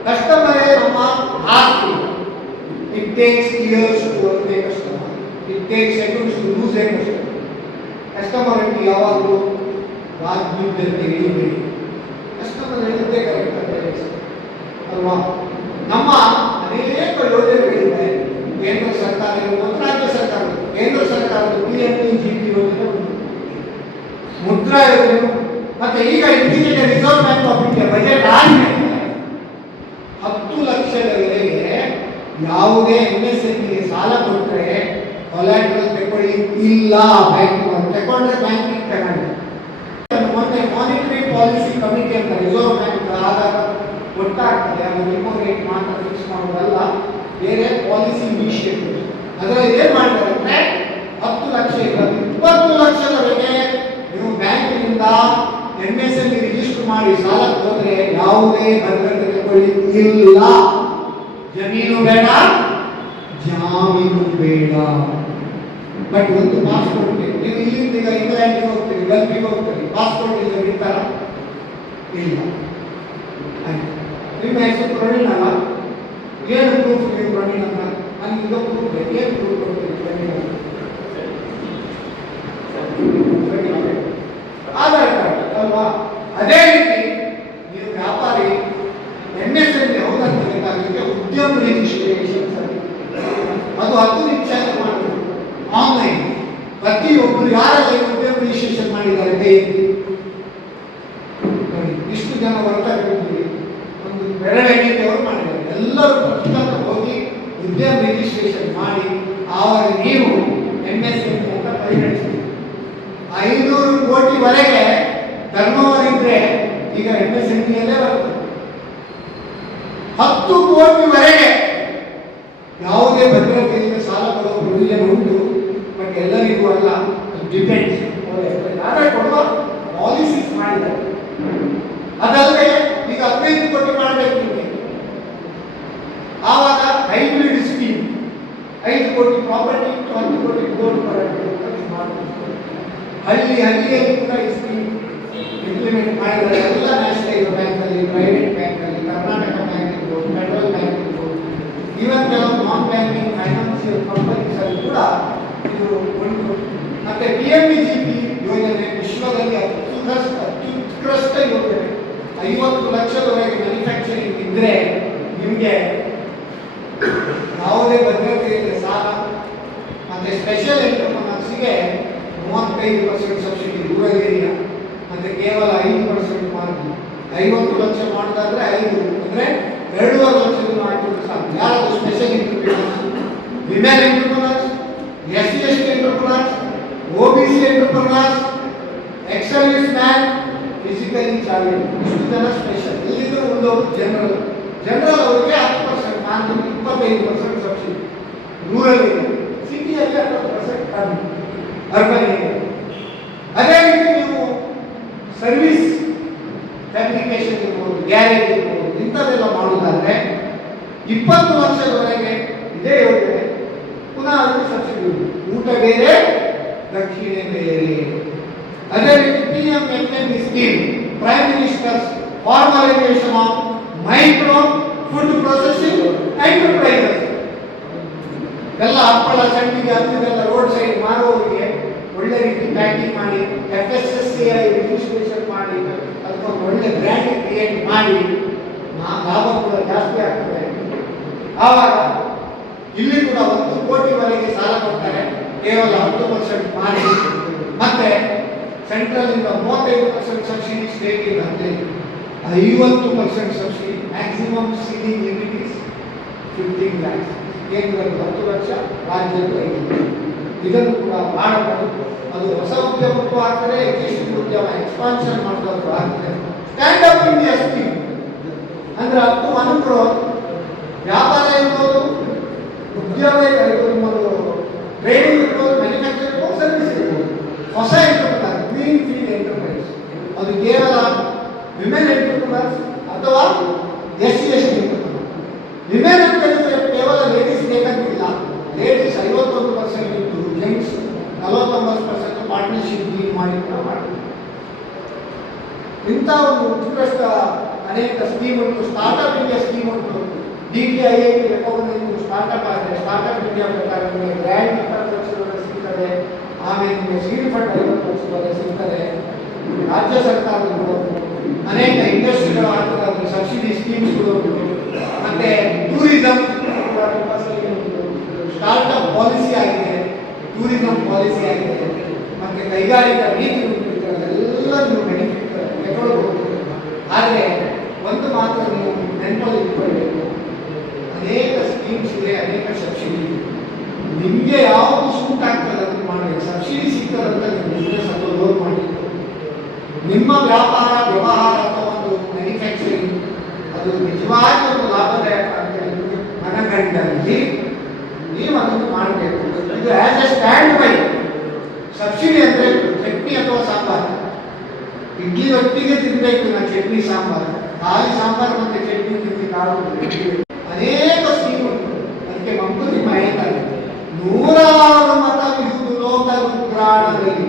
ಕಸ್ಟಮರೇ ನಮ್ಮ ಆಸ್ತಿ. It takes years to work a customer. It takes seconds to lose a customer. Customer ಅಂತ ಯಾವಾಗಲೂ ವಾಗ್ಯುದ್ಧಕ್ಕೆ ಇಳಿಬೇಡಿ. ಕಸ್ಟಮರ್ ಹೇಳಿದ್ದೇ ಕರೆಕ್ಟ್ ಅಂತ ಹೇಳಿ ಅಲ್ವಾ? ನಮ್ಮ ಅನೇಕ ಯೋಜನೆಗಳಿವೆ. ಕೇಂದ್ರ ಸರ್ಕಾರ ಇರ್ಬೋದು, ರಾಜ್ಯ ಸರ್ಕಾರ. ಕೇಂದ್ರ ಸರ್ಕಾರದ PMEGP ಯೋಜನೆ, ಮುದ್ರಾ ಯೋಜನೆ, ಮತ್ತೆ ಈಗ ಇತ್ತೀಚೆಗೆ reserve bank of India budget ಆಗಿದೆ. 10 ಲಕ್ಷದವರೆಗೆ ಯಾವುದೇ MSME ಸಾಲ ಕೊಟ್ಟರೆ ಕೊಲ್ಯಾಟ್ರಲ್ ತಗೊಳ್ಳಿ ಇಲ್ಲ, ಬ್ಯಾಂಕ್ ತಗೊಂಡ್ರೆ ಬ್ಯಾಂಕಿಂಗ್ ತಗೊಂಡ್ರೆ. ಮೊನ್ನೆ ಮಾನಿಟರಿ ಪಾಲಿಸಿ ಕಮಿಟಿ ಅಂತ ರಿಸರ್ವ್ ಬ್ಯಾಂಕ್ ಆಧಾರ ಒಟ್ಟಾಗ್ತದೆ. ಅದು ರಿಪೋ ರೇಟ್ ಮಾತ್ರ ಫಿಕ್ಸ್ ಮಾಡೋದಲ್ಲ, ಬೇರೆ ಪಾಲಿಸಿ ಇನಿಷಿಯೇಟಿವ್. ಅದರಲ್ಲಿ ಏನು ಮಾಡ್ತಾರೆ ಅಂದರೆ 10 ಲಕ್ಷ ಇಲ್ಲ 20 ಲಕ್ಷದವರೆಗೆ ನೀವು ಬ್ಯಾಂಕಿನಿಂದ MSME ರಿಜಿಸ್ಟರ್ ಮಾಡಿ ಸಾಲ ಹೋದರೆ ಯಾವುದೇ ಭದ್ರತೆ ತಗೊಳ್ಳಿ ಇಲ್ಲ. ಜಮೀನು ಬೇಡ, ಜಾಮೀನು ಬೇಡ. ಬಟ್ ಒಂದು ಪಾಸ್ಪೋರ್ಟ್ ಬೇಕು. ನೀವು ಇಲ್ಲಿಂದ ಈಗ ಇಂಗ್ಲೆಂಡ್ಗೆ ಹೋಗ್ತೀರಿ, ಗಲ್ಫಿಗೆ ಹೋಗ್ತೀರಿ, ಪಾಸ್ಪೋರ್ಟ್ ಇಲ್ಲ ಬಿಡ್ತಾರ? ಇಲ್ಲ. ನಿಮ್ಮ ಹೆಸರು ಪ್ರವೀಣ್ ಅಲ್ಲ, ಏನು ಪ್ರೂಫ್ ನೀವು ಪ್ರವೀಣ್ ಅಂತ? ನನಗೆ ಇದು ಪ್ರೂಫ್ ಬೇಕು. ಏನು ಪ್ರೂಫ್ ಕೊಡ್ತೀರಿ ಪ್ರವೀಣ್ ಅಂತ? ಆಧಾರ್ ಕಾರ್ಡ್ ಅಲ್ವಾ? ಅದೇ ರೀತಿ ನೀವು ವ್ಯಾಪಾರಿ MSME ಹೌದಂತ ಬೇಕಾಗಲಿಕ್ಕೆ ಉದ್ಯಮ ರಿಜಿಸ್ಟ್ರೇಷನ್ ಅದು 10 ನಿಮಿಷ ಮಾಡಬೇಕು ಆನ್ಲೈನ್. ಪ್ರತಿಯೊಬ್ಬರು ಯಾರೆಲ್ಲ ಉದ್ಯಮ ರಿಜಿಸ್ಟ್ರೇಷನ್ ಮಾಡಿದ್ದಾರೆ ಕೈ ಇಷ್ಟು ಜನ ಹೊರತಾಗಿದ್ದೀವಿ, ಒಂದು ಬೆರಳೆಣಿಕೆ ಅವರು ಮಾಡಿದ್ದಾರೆ. ಎಲ್ಲರೂ ಪ್ರತಿಯೊಂದು ಹೋಗಿ ಉದ್ಯಮ ರಿಜಿಸ್ಟ್ರೇಷನ್ ಮಾಡಿ ಆವಾಗ ನೀವು MSME ಅಂತ ಪರಿಗಣಿಸ್ತೀವಿ. 500 ಕೋಟಿವರೆಗೆ ಟರ್ನೋವರ್ ಇದ್ರೆ ಈಗ MSMEಯಲ್ಲೇ ಬರ್ತದೆ. 10 ಕೋಟಿವರೆಗೆ ಯಾವುದೇ ಭದ್ರತೆಯಿಂದ ಸಾಲ ಕೊಡುವ ಪ್ರೊವಿಷನ್ ಉಂಟು. ಬಟ್ ಎಲ್ಲರಿಗೂ ಅಲ್ಲ, ಡಿಪೆಂಡ್ಸ್. ಯಾರೇ ಕೊಡುವ ಪಾಲಿಸೀಸ್ ಮಾಡಿದ್ದಾರೆ. ಅದಲ್ಲದೆ ಈಗ 15 ಕೋಟಿ ಮಾಡಬೇಕು ನಿಮಗೆ, ಆವಾಗ ಹೈಬ್ರಿಡ್ ಸ್ಕೀಮ್ 5 ಕೋಟಿ ಪ್ರಾಪರ್ಟಿ ಇಟ್ಟು 10 ಕೋಟಿ ಗೋಲ್ಡ್ ಮಾಡಬೇಕು. ಹಳ್ಳಿಯಲ್ಲಿ ಕೂಡ ಈ ಸ್ಕೀಮ್ ಇಂಪ್ಲಿಮೆಂಟ್ ಮಾಡಿದರೆ ಎಲ್ಲ ನ್ಯಾಷನಲೈಸ್ ಬ್ಯಾಂಕಲ್ಲಿ, ಪ್ರೈವೇಟ್ ಬ್ಯಾಂಕಲ್ಲಿ, ಕರ್ನಾಟಕ ಬ್ಯಾಂಕ್ ಇರ್ಬೋದು, ಫೆಡರಲ್ ಬ್ಯಾಂಕ್ ಇರ್ಬೋದು, ಈವನ್ ಕೆಲವು ನಾನ್ ಬ್ಯಾಂಕಿಂಗ್ ಫೈನಾನ್ಸಿಯಲ್ ಕಂಪನೀಸ್ ಅಲ್ಲಿ ಕೂಡ ಇದು ಉಂಟು. ಮತ್ತೆ PMEGP ಯೋಜನೆ ವಿಶ್ವದಲ್ಲಿ ಅತ್ಯುತ್ಕೃಷ್ಟ ಯೋಜನೆ. 50 ಲಕ್ಷದವರೆಗೆ ಮ್ಯಾನುಫ್ಯಾಕ್ಚರಿಂಗ್ ಇದ್ರೆ ನಿಮಗೆ ಯಾವುದೇ ಭದ್ರತೆ ಇದೆ ಸಾಲ. ಮತ್ತೆ ಸ್ಪೆಷಲ್ ಎಂಟರ್ಪ್ರನರ್ಸ್ಗೆ 35% ಸಬ್ಸಿಡಿ ರೂರಲ್ ಏರಿಯಾ, ಮತ್ತೆ ಕೇವಲ 5% ಮಾರ್ಜಿನ್. 50 ಲಕ್ಷ ಮಾಡೋದಾದ್ರೆ 5 ಅಂದ್ರೆ 2.5 ಲಕ್ಷದ ಮಾಡಿದ್ರೆ ಸಾಕು. ಯಾರಾದ್ರೂ special entrepreneurs, women entrepreneurs, SC/ST entrepreneurs, OBC entrepreneurs, X-service man, physically challenge, ಇಷ್ಟು ಜನ ಸ್ಪೆಷಲ್. ಇಲ್ಲಿದ್ದು ಉಳಿದವರು ಜನರಲ್ ಅವರಿಗೆ 10% ಮಾರ್ಜಿನ್, 25% ಸಬ್ಸಿಡಿ ರೂರಲ್ ಏರಿಯಾ. ಸಿಟಿಯಲ್ಲಿ 10% ಕಮ್ಮಿ, ಅರ್ಬನ್ ಏರಿಯಾ. ಅದೇ ರೀತಿ ನೀವು ಸರ್ವಿಸ್ ಫ್ಯಾಬ್ರಿಕೇಶನ್ ಇರ್ಬೋದು, ಗ್ಯಾರೇಜ್ ಇರ್ಬೋದು, ಇಂಥದ್ದೆಲ್ಲ ಮಾಡೋದಾದ್ರೆ 20 ಲಕ್ಷದವರೆಗೆ ಇದೇ ಯೋಜನೆ. ಪುನಃ ಅದಕ್ಕೆ ಸಬ್ಸಿಡಿ. ಊಟ ಬೇರೆ, ದಕ್ಷಿಣೆ ಬೇರೆ. ಅದೇ ರೀತಿ PMFME scheme, prime ministers formalisation of micro food processing enterprises. ಎಲ್ಲ ಹಪ್ಪಳ, ಸಂಡಿಗೆ, ಅದನ್ನೆಲ್ಲ ರೋಡ್ ಸೈಡ್ ಮಾರುವವರಿಗೆ ಒಳ್ಳೆ ರೀತಿ ಪ್ಯಾಕಿಂಗ್ ಮಾಡಿ, FSSAI ರಿಜಿಸ್ಟ್ರೇಷನ್ ಮಾಡಿ, ಅದಕ್ಕೊಂದು ಒಳ್ಳೆ ಬ್ರ್ಯಾಂಡ್ ಕ್ರಿಯೇಟ್ ಮಾಡಿ ಲಾಭ ಕೂಡ ಜಾಸ್ತಿ ಆಗ್ತದೆ. ಆವಾಗ ಇಲ್ಲಿ ಕೂಡ 1 ಕೋಟಿವರೆಗೆ ಸಾಲ ಕೊಡ್ತಾರೆ, ಕೇವಲ 10% ಮಾಡಿ. ಮತ್ತೆ ಸೆಂಟ್ರಲ್ ಇಂದ 35% ಸಬ್ಸಿಡಿ, ಸ್ಟೇಟ್ ಇಂದ 50% subsidy. Maximum seeding limit is 15 lakhs. ಕೇಂದ್ರದ 10 ಲಕ್ಷ, ರಾಜ್ಯದ 5 ಲಕ್ಷ. ಇದನ್ನು ಕೂಡ ಮಾಡಬಹುದು. ಅದು ಹೊಸ ಉದ್ಯಮಕ್ಕೂ ಆಗ್ತದೆ, ಎಕ್ಸಿಸ್ಟಿಂಗ್ ಉದ್ಯಮ ಎಕ್ಸ್ಪಾನ್ಷನ್ ಮಾಡೋದಕ್ಕೂ ಆಗ್ತದೆ. ಸ್ಟ್ಯಾಂಡ್ ಅಪ್ ಇಂಡಿಯಾ ಸ್ಕೀಮ್ ಅಂದ್ರೆ 10 ಅನುಗ್ರಹ ವ್ಯಾಪಾರ ಇರ್ಬೋದು, ಉದ್ಯೋಗ ಇರ್ಬೋದು, ಟ್ರೇಡಿಂಗ್ ಇರ್ಬೋದು, ಮ್ಯಾನುಫ್ಯಾಕ್ಚರಿಂಗ್ ಇರ್ಬೋದು, ಸರ್ವಿಸ್ ಇರ್ಬೋದು. ಹೊಸ ಎಂಟರ್ಪ್ರೈಸ್, ಗ್ರೀನ್ ಫೀಲ್ಡ್ ಎಂಟರ್ಪ್ರೈಸ್, ಅದು ಕೇವಲ ವಿಮೆನ್ ಎಂಟರ್ಪ್ರೈಸ್ ಅಥವಾ SC/ST ಎಂಟರ್ಪ್ರೈಸ್. ವಿಮೆನ್ ಅಂತ ಕೇವಲ ಲೇಡೀಸ್ ಬೇಕಂತಿಲ್ಲ. ಲೇಡೀಸ್ 51% ಇದ್ದು, ಜೆಂಟ್ಸ್ 40% 99% ಪಾರ್ಟ್ನರ್ಶಿಪ್ ಡೀಲ್ ಮಾಡಿ ಕೂಡ ಮಾಡ್ತೀವಿ. ಇಂಥ ಒಂದು ಉತ್ಕೃಷ್ಟ ಅನೇಕ ಸ್ಕೀಮ್ ಉಂಟು. ಸ್ಟಾರ್ಟ್ಅಪ್ ಇಂಡಿಯಾ ಸ್ಕೀಮ್ ಉಂಟು. DTIIT ರೆಕಾಗ್ನೈಸ್ಡ್ ಸ್ಟಾರ್ಟ್ಅಪ್ ಆದರೆ ಸ್ಟಾರ್ಟ್ಅಪ್ ಇಂಡಿಯಾ ಪ್ರಕಾರ ನಿಮಗೆ ಗ್ರ್ಯಾಂಡ್ 20 ಲಕ್ಷ ಸಿಗ್ತದೆ. ಆಮೇಲೆ ನಿಮಗೆ ಸೀಡ್ ಫಂಡ್ 50 ಲಕ್ಷ ಸಿಗ್ತದೆ. ರಾಜ್ಯ ಸರ್ಕಾರಗಳು ಅನೇಕ ಇಂಡಸ್ಟ್ರಿಗಳ ಹಾಕಿದ ಸಬ್ಸಿಡಿ ಸ್ಕೀಮ್ಸ್ಗಳು ಉಂಟು. ಮತ್ತೆ ಟೂರಿಸಂ ಸ್ಟಾರ್ಟ್ಅಪ್ ಪಾಲಿಸಿ ಆಗಿದೆ, ಟೂರಿಸಂ ಪಾಲಿಸಿ ಆಗಿದೆ, ಮತ್ತೆ ಕೈಗಾರಿಕಾ ನೀತಿ ಎಲ್ಲ ನೀವು ಬೆನಿಫಿಟ್ ತಗೊಳ್ಬಹುದು. ಆದರೆ ಒಂದು ಮಾತ್ರ ನೀವು ನೆನಪಲ್ಲಿ ಇಟ್ಕೊಳ್ಬೇಕು, ಅನೇಕ ಸ್ಕೀಮ್ಸ್ ಇದೆ, ಅನೇಕ ಸಬ್ಸಿಡಿ ಇದೆ. ನಿಮಗೆ ಯಾವುದು ಸೂಟ್ ಆಗ್ತದೆ ಅಂತ ಮಾಡಬೇಕು. ಸಬ್ಸಿಡಿ ಸಿಗ್ತದಂತ ನೀವು ಬಿಸ್ನೆಸ್ ಅಥವಾ ಲೋನ್ ಮಾಡಬೇಕು. ನಿಮ್ಮ ವ್ಯಾಪಾರ ವ್ಯವಹಾರ ಅಥವಾ ಒಂದು ಮ್ಯಾನುಫ್ಯಾಕ್ಚರಿಂಗ್ ಅದು ನಿಜವಾಗಿ ಒಂದು ಲಾಭದಾಯಕ ಅಂತ ಹೇಳಿ ಮನಗಂಡಲ್ಲಿ ನೀವು ಅದನ್ನು ಮಾಡಬೇಕು. ಇದು as A stand by. Subsidy ಅಂದರೆ ಚಟ್ನಿ ಅಥವಾ ಸಾಂಬಾರು, ಇಡ್ಲಿ ಒಟ್ಟಿಗೆ ತಿನ್ನಬೇಕು ನಾ ಚಟ್ನಿ ಸಾಂಬಾರು, ಖಾಲಿ ಸಾಂಬಾರು ಮತ್ತು ಚಟ್ನಿ ತಿನ್ನಲಿಕ್ಕೆ ಆಗುವುದು. ಅನೇಕ ಸ್ಕೀಮ್ ಉಂಟು. ಅದಕ್ಕೆ ಮಂಕುತಿಮ್ಮ ಹೇಳ್ತಾರೆ, 100 ಮತವಿರುವುದು ಲೋಕ ರುದ್ರಾಣದಲ್ಲಿ,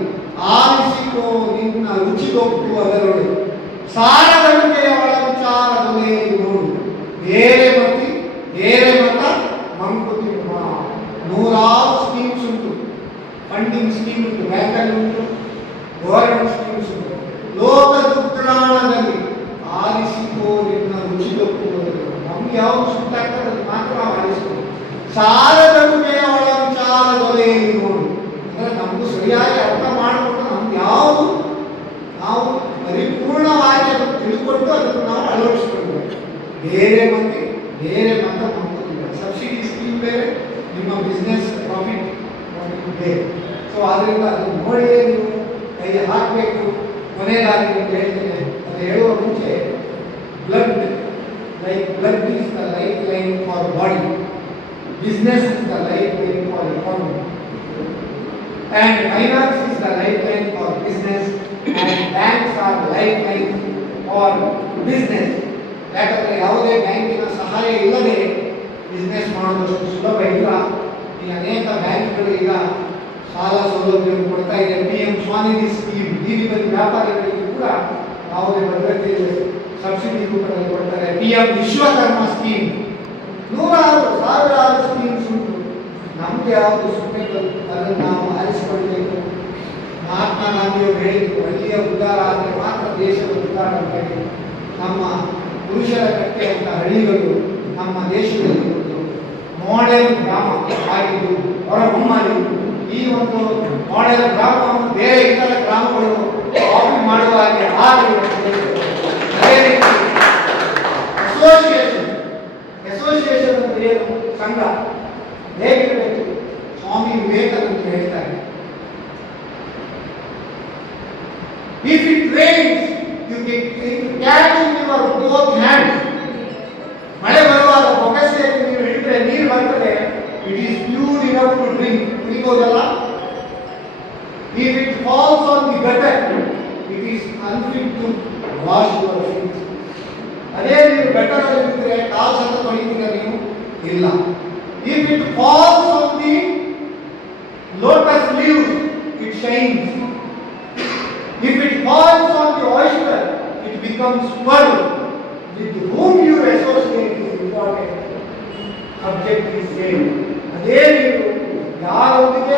ಆರಿಸಿಕೋ ನಿನ್ನ ರುಚಿಗೊಪ್ಪು ಅದರೊಳಗೆ, ಸಾರದಂತೆಯ ಒಳ ವಿಚಾರದೊಲೆ ನೋಡು, ಬೇರೆ ಮತ ಮಂಕುತಿಮ್ಮ. 100 ಸ್ಕೀಮ್ಸ್ ಉಂಟು. ಫಂಡಿಂಗ್ ಸ್ಕೀಮ್ ಉಂಟು, ಬ್ಯಾಂಕಲ್ಲಿ ಉಂಟು, ಗವರ್ಮೆಂಟ್ ಸ್ಕೀಮ್ಸ್ ಉಂಟು. ಲೋಕ ರುದ್ರಾಣದಲ್ಲಿ ಆರಿಸಿಕೋ ನಿನ್ನ ರುಚಿಗೊಪ್ಪು ಅದರೊಳಗೆ. ನಮ್ಗೆ ಯಾವುದು ಸೂಟ್ ಆಗ್ತದೆ ಅದು ಮಾತ್ರ ನಾವು ಆರಿಸಿಕೋ. ಸಾರದಂತೆಯ ಒಳ ವಿಚಾರದೊಲೆ ನೋಡು. ಅಂದರೆ ನಮಗೂ ಸರಿಯಾಗಿ ಅರ್ಥ ಮಾಡಿಕೊಂಡು ನಮ್ಗೆ ಯಾವುದು ನಾವು ಪರಿಪೂರ್ಣವಾಗಿ ಅದನ್ನು ತಿಳ್ಕೊಂಡು ಅದನ್ನು ನಾವು ಅಳವಡಿಸಿಕೊಳ್ಬೇಕು. ಬೇರೆ ಮತ ಮಂಕುತಿಮ್ಮ. ಸಬ್ಸಿಡಿ ಸ್ಕೀಮ್ ಬೇರೆ, ನಿಮ್ಮ ಬಿಸ್ನೆಸ್ ಪ್ರಾಫಿಟ್ ಬೇರೆ. ಸೊ ಆದ್ದರಿಂದ ಅದನ್ನು ನೋಡಿಯೇ ನೀವು ಕೈ ಹಾಕಬೇಕು. ಕೊನೆಯದಾಗಿ ನಿಮಗೆ ಹೇಳ್ತೇನೆ, ಅದು ಹೇಳುವ ಮುಂಚೆ blood is the life line for body, business is the life line for economy, and finance is the lifeline for business, and banks are lifeline for business. ಯಾಕಂದರೆ ಯಾವುದೇ ಬ್ಯಾಂಕಿನ ಸಹಾಯ ಇಲ್ಲದೆ ಬಿಸ್ನೆಸ್ ಮಾಡೋದಷ್ಟು ಸುಲಭ ಇಲ್ಲ. ಈ ಅನೇಕ ಬ್ಯಾಂಕ್ಗಳು ಈಗ ಸಾಲ ಸೌಲಭ್ಯವನ್ನು ಕೊಡ್ತಾ ಇದೆ. PM ಸ್ವಾನಿಧಿ ಸ್ಕೀಮ್ ಬೀದಿ ಬದಿ ವ್ಯಾಪಾರಿಗಳಿಗೆ ಕೂಡ ಯಾವುದೇ ಭದ್ರತೆ ಇಲ್ಲ, ಸಬ್ಸಿಡಿ ರೂಪದಲ್ಲಿ ಕೊಡ್ತಾರೆ. PM ವಿಶ್ವಕರ್ಮ ಸ್ಕೀಮ್, 100,000 ಸ್ಕೀಮ್ಸ್ ಉಂಟು. ನಮಗೆ ಯಾವುದು ಸುಮ್ಮನೆ ಅದನ್ನು ನಾವು ಆರಿಸಿಕೊಳ್ಬೇಕು. ಮಹಾತ್ಮ ಗಾಂಧಿಯವರು ಹೇಳಿದ್ರು, ಹಳ್ಳಿಯ ಉದ್ಧಾರ ಆದರೆ ಮಾತ್ರ ದೇಶದ ಉದ್ಧಾರ ಅಂತ ಹೇಳಿ. ನಮ್ಮ ಪುರುಷರ ಕಟ್ಟೆ ಅಂತ ಹಳ್ಳಿಗಳು ನಮ್ಮ ದೇಶದಲ್ಲಿ ಒಂದು ಮಾಡೆಲ್ ಗ್ರಾಮ ಆಗಿದ್ದು ಹೊರಹೊಮ್ಮಲಿ. ಈ ಒಂದು ಮಾಡೆಲ್ ಗ್ರಾಮವನ್ನು ಬೇರೆ ಇತರ ಗ್ರಾಮಗಳು ಕಾಪಿ ಮಾಡುವ ಹಾಗೆ ಆಗಲಿ. ಅದೇ ರೀತಿ ಅಸೋಸಿಯೇಷನ್ ಅಂತ ಏನು ಸಂಘ ಹೇಗಿರಬೇಕು? ಸ್ವಾಮಿ ವಿವೇಕಾನಂದ ಹೇಳ್ತಾರೆ, if it rains you catch in your both hands. ಮಳೆ ಬರುವಾಗ ಬೊಗಸೆಯಲ್ಲಿ ನೀವು ಹಿಡಿದ್ರೆ ನೀರು ಬರ್ತದೆ. It is pure enough to drink, ಕುಡಿಬೋದಲ್ಲ. if it falls on the gutter it is unfit to wash your feet. ಅದೇ ನೀವು ಗಟ್ಟರಲ್ಲಿ ಬಿದ್ದರೆ ಕಾಲು ಸತ ತೊಳಿತೀರ ನೀವು? ಇಲ್ಲ. If it falls on the lotus leaves, it shines. If it falls on the oyster, it becomes pearl. With whom you associate is important. Subject is same. ಅದೇ ನೀವು ಯಾರೊಂದಿಗೆ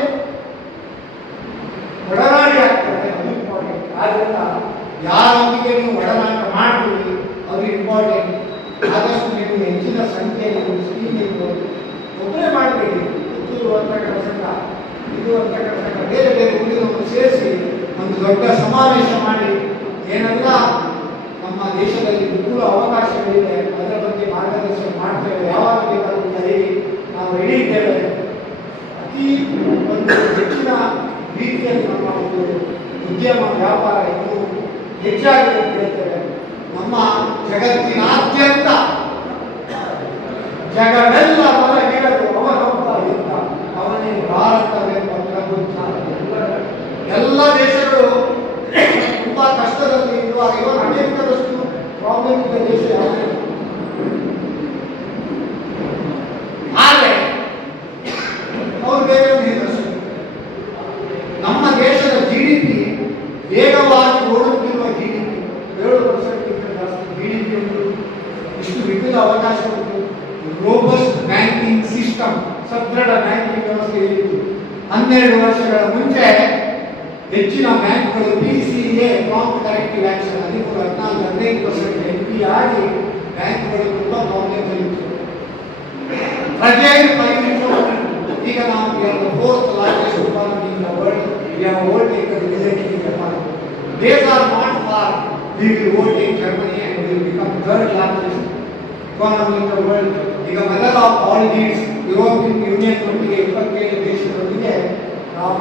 ಒಡನಾಡಿ ಆಗ್ತದೆ ಅದು ಇಂಪಾರ್ಟೆಂಟ್. ಆದ್ದರಿಂದ ಯಾರೊಂದಿಗೆ ನೀವು ಒಡನಾಟ ಮಾಡ್ತೀವಿ ಅದು ಇಂಪಾರ್ಟೆಂಟ್. ಆದಷ್ಟು ನೀವು ಹೆಚ್ಚಿನ ಸಂಖ್ಯೆಯಲ್ಲಿ ಸ್ಕೀಮ್ ಒಬ್ಬರೇ ಮಾಡಬೇಡಿ. ಪುತ್ತೂರು ಅಂತಕ್ಕಂಥ ಸಂಘ, ಇದು ಅಂತಕ್ಕಂಥ ಸಂಘ, ಬೇರೆ ಬೇರೆ ಊರಿನವರು ಸೇರಿಸಿ ಒಂದು ದೊಡ್ಡ ಸಮಾವೇಶ ಮಾಡಿ ಏನೆಲ್ಲ ನಮ್ಮ ದೇಶದಲ್ಲಿ ವಿಪುಲ ಅವಕಾಶಗಳಿದೆ ಅದರ ಬಗ್ಗೆ ಮಾರ್ಗದರ್ಶನ ಮಾಡ್ತೇವೆ. ಯಾವಾಗ ಬೇಕಾದರೂ ಕರೀರಿ, ನಾವು ರೆಡಿ ಇದ್ದೇವೆ. ಅತಿ ಒಂದು ಹೆಚ್ಚಿನ ರೀತಿಯಲ್ಲಿ ನಮ್ಮ ಒಂದು ಉದ್ಯಮ ವ್ಯಾಪಾರ ಇನ್ನೂ ಹೆಚ್ಚಾಗಿದೆ ಅಂತ ಹೇಳ್ತೇವೆ. ನಮ್ಮ ಜಗತ್ತಿನಾದ್ಯಂತ ಜಗವೆಲ್ಲ ಹೊರಗಿಡಲು ಅವನೊಬ್ಬ ಇದ್ದ, ಅವನೇ ಭಾರತವೆಂಬ ಪ್ರಬುದ್ಧ. ಎಲ್ಲ ದೇಶಗಳು ತುಂಬಾ ಕಷ್ಟದಲ್ಲಿ ಇರುವಾಗ ಇವನ್ ಅಮೆರಿಕದಷ್ಟು ಪ್ರಾಬ್ಲಮ್ ಇದ್ದ ದೇಶ ಯಾವುದು? ಆದರೆ ಅವ್ರು ಬೇರೆ ಹೇಳಿದಷ್ಟು ನಮ್ಮ ಸದೃಢ ಬ್ಯಾಂಕಿಂಗ್ ವ್ಯವಸ್ಥೆ ಇತ್ತು. 12 ವರ್ಷಗಳ ಮುಂಚೆ ಹೆಚ್ಚಿನ ಬ್ಯಾಂಕ್ಗಳು PCA prompt corrective action 14-15% NPA ಆಗಿ ಬ್ಯಾಂಕ್ಗಳು ತುಂಬಾ ಪ್ರಾಬ್ಲಮ್ ಇತ್ತು. ಫ್ರಜೈಲ್ ಫೈನಾನ್ಷಿಯಲ್ ಈಗ ನಾವು fourth largest economy in the world. We have overtaken recently Japan. These are not far. We will overtake Germany and we will become third largest economy in the world. ಈಗ ಮೊದಲ of all deals European union ಒಟ್ಟಿಗೆ 27 ದೇಶಗಳೊಂದಿಗೆ ನಾವು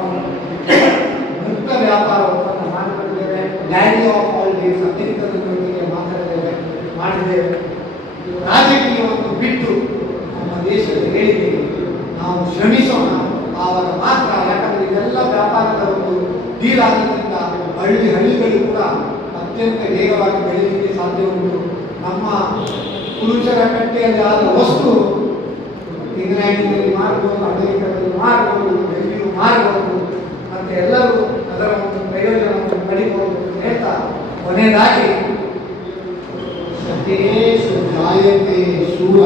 ಮುಕ್ತ ವ್ಯಾಪಾರ ಒಪ್ಪಂದ ಮಾಡಿಕೊಂಡಿದ್ದೇವೆ. Daddy of all deals ಅಮೆರಿಕದೊಂದಿಗೆ ಮಾಡಿದ್ದೇವೆ. ರಾಜಕೀಯವನ್ನು ಬಿಟ್ಟು ನಮ್ಮ ದೇಶದ ಏಳಿಗೆಗೆ ನಾವು ಶ್ರಮಿಸೋಣ. ಆವಾಗ ಮಾತ್ರ, ಯಾಕಂದ್ರೆ ಇದೆಲ್ಲ ವ್ಯಾಪಾರದ ಒಂದು ಡೀಲ್ ಆಗೋದ್ರಿಂದ ಹಳ್ಳಿಗಳು ಕೂಡ ಅತ್ಯಂತ ವೇಗವಾಗಿ ಬೆಳೆಯಲಿಕ್ಕೆ ಸಾಧ್ಯ ಉಂಟು. ನಮ್ಮ ಪುರುಷರ ಕಟ್ಟೆಯಲ್ಲಿ ಆದ ವಸ್ತು ಇಂಗ್ಲೆಂಡ್ನಲ್ಲಿ ಮಾರಬಹುದು, ಅಮೆರಿಕದಲ್ಲಿ ಮಾರಬಹುದು, ಡೆಲ್ಲಿಯೂ ಮಾರಬಹುದು, ಮತ್ತೆ ಎಲ್ಲರೂ ಅದರ ಒಂದು ಪ್ರಯೋಜನವನ್ನು ಪಡಿಬಹುದು ಅಂತ ಹೇಳ್ತಾ ಕೊನೆಯದಾಗಿ ಸತ್ಯೇಷು ಜಾಯತೆ ಶೂರ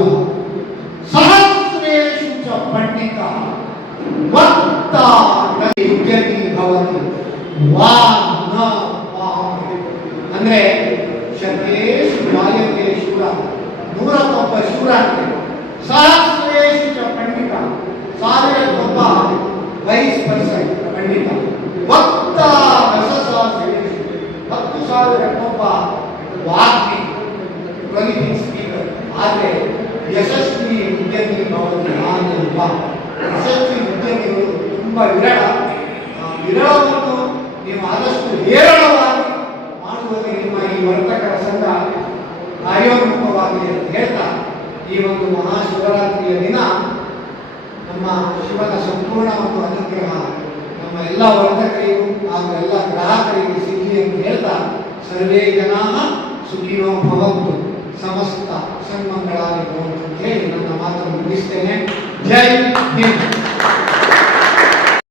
ಸಹಸ್ರೇಷು ಚ ಪಂಡಿತ ವಕ್ತಾ ಯುಜ್ಯತಿ ಭವತಿ ವಾ ನ ವಾಹಿ. ಅಂದ್ರೆ ಸತ್ಯೇಷು ಜಾಯತೆ ಶೂರ, 109 ಶೂರ ಅಂತೆ. ಸಹಸ್ರೇಷು ಚ ಪಂಡಿತ, 1000 ವೈಸ್ ಪರ್ಸನ್ ಪಂಡಿತ. ವಕ್ತಾ ರಸಸಹಸ್ರೇಷು, 10,000 ವಾಗ್ಮಿ ಪ್ರೊಲಿಫಿಕ್ ಸ್ಪೀಕರ್. ಆದರೆ ಯಶಸ್ವಿ ಉದ್ಯಮಿ ಭವತಿ ನಾನೊಬ್ಬ. ಯಶಸ್ವಿ ಉದ್ಯಮಿಗಳು ತುಂಬಾ ವಿರಳ. ವಿರಳವನ್ನು ನೀವು ಆದಷ್ಟು ಹೇರಳವಾಗಿ ಮಾಡುವಲ್ಲಿ ನಿಮ್ಮ ಈ ವರ್ತಕರ ಸಂಘ ಕಾರ್ಯೋನ್ಮುಖವಾಗಲಿ ಅಂತ ಹೇಳ್ತಾ, ಈ ಒಂದು ಮಹಾಶಿವರಾತ್ರಿಯ ದಿನ ನಮ್ಮ ಶಿವನ ಸಂಪೂರ್ಣ ಒಂದು ಅನುಗ್ರಹ ನಮ್ಮ ಎಲ್ಲ ವರ್ತಕರಿಗೂ ಹಾಗೂ ಎಲ್ಲ ಗ್ರಾಹಕರಿಗೂ ಸಿಗಲಿ ಅಂತ ಹೇಳ್ತಾ, ಸರ್ವೇ ಜನಾಃ ಸುಖಿನೋ ಭವಂತು, ಸಮಸ್ತ ಸನ್ಮಂಗಳಾನಿ ಭವಂತು ಅಂತ ಹೇಳಿ ನನ್ನ ಮಾತನ್ನು ಮುಗಿಸ್ತೇನೆ. ಜೈ ಹಿಂದ್.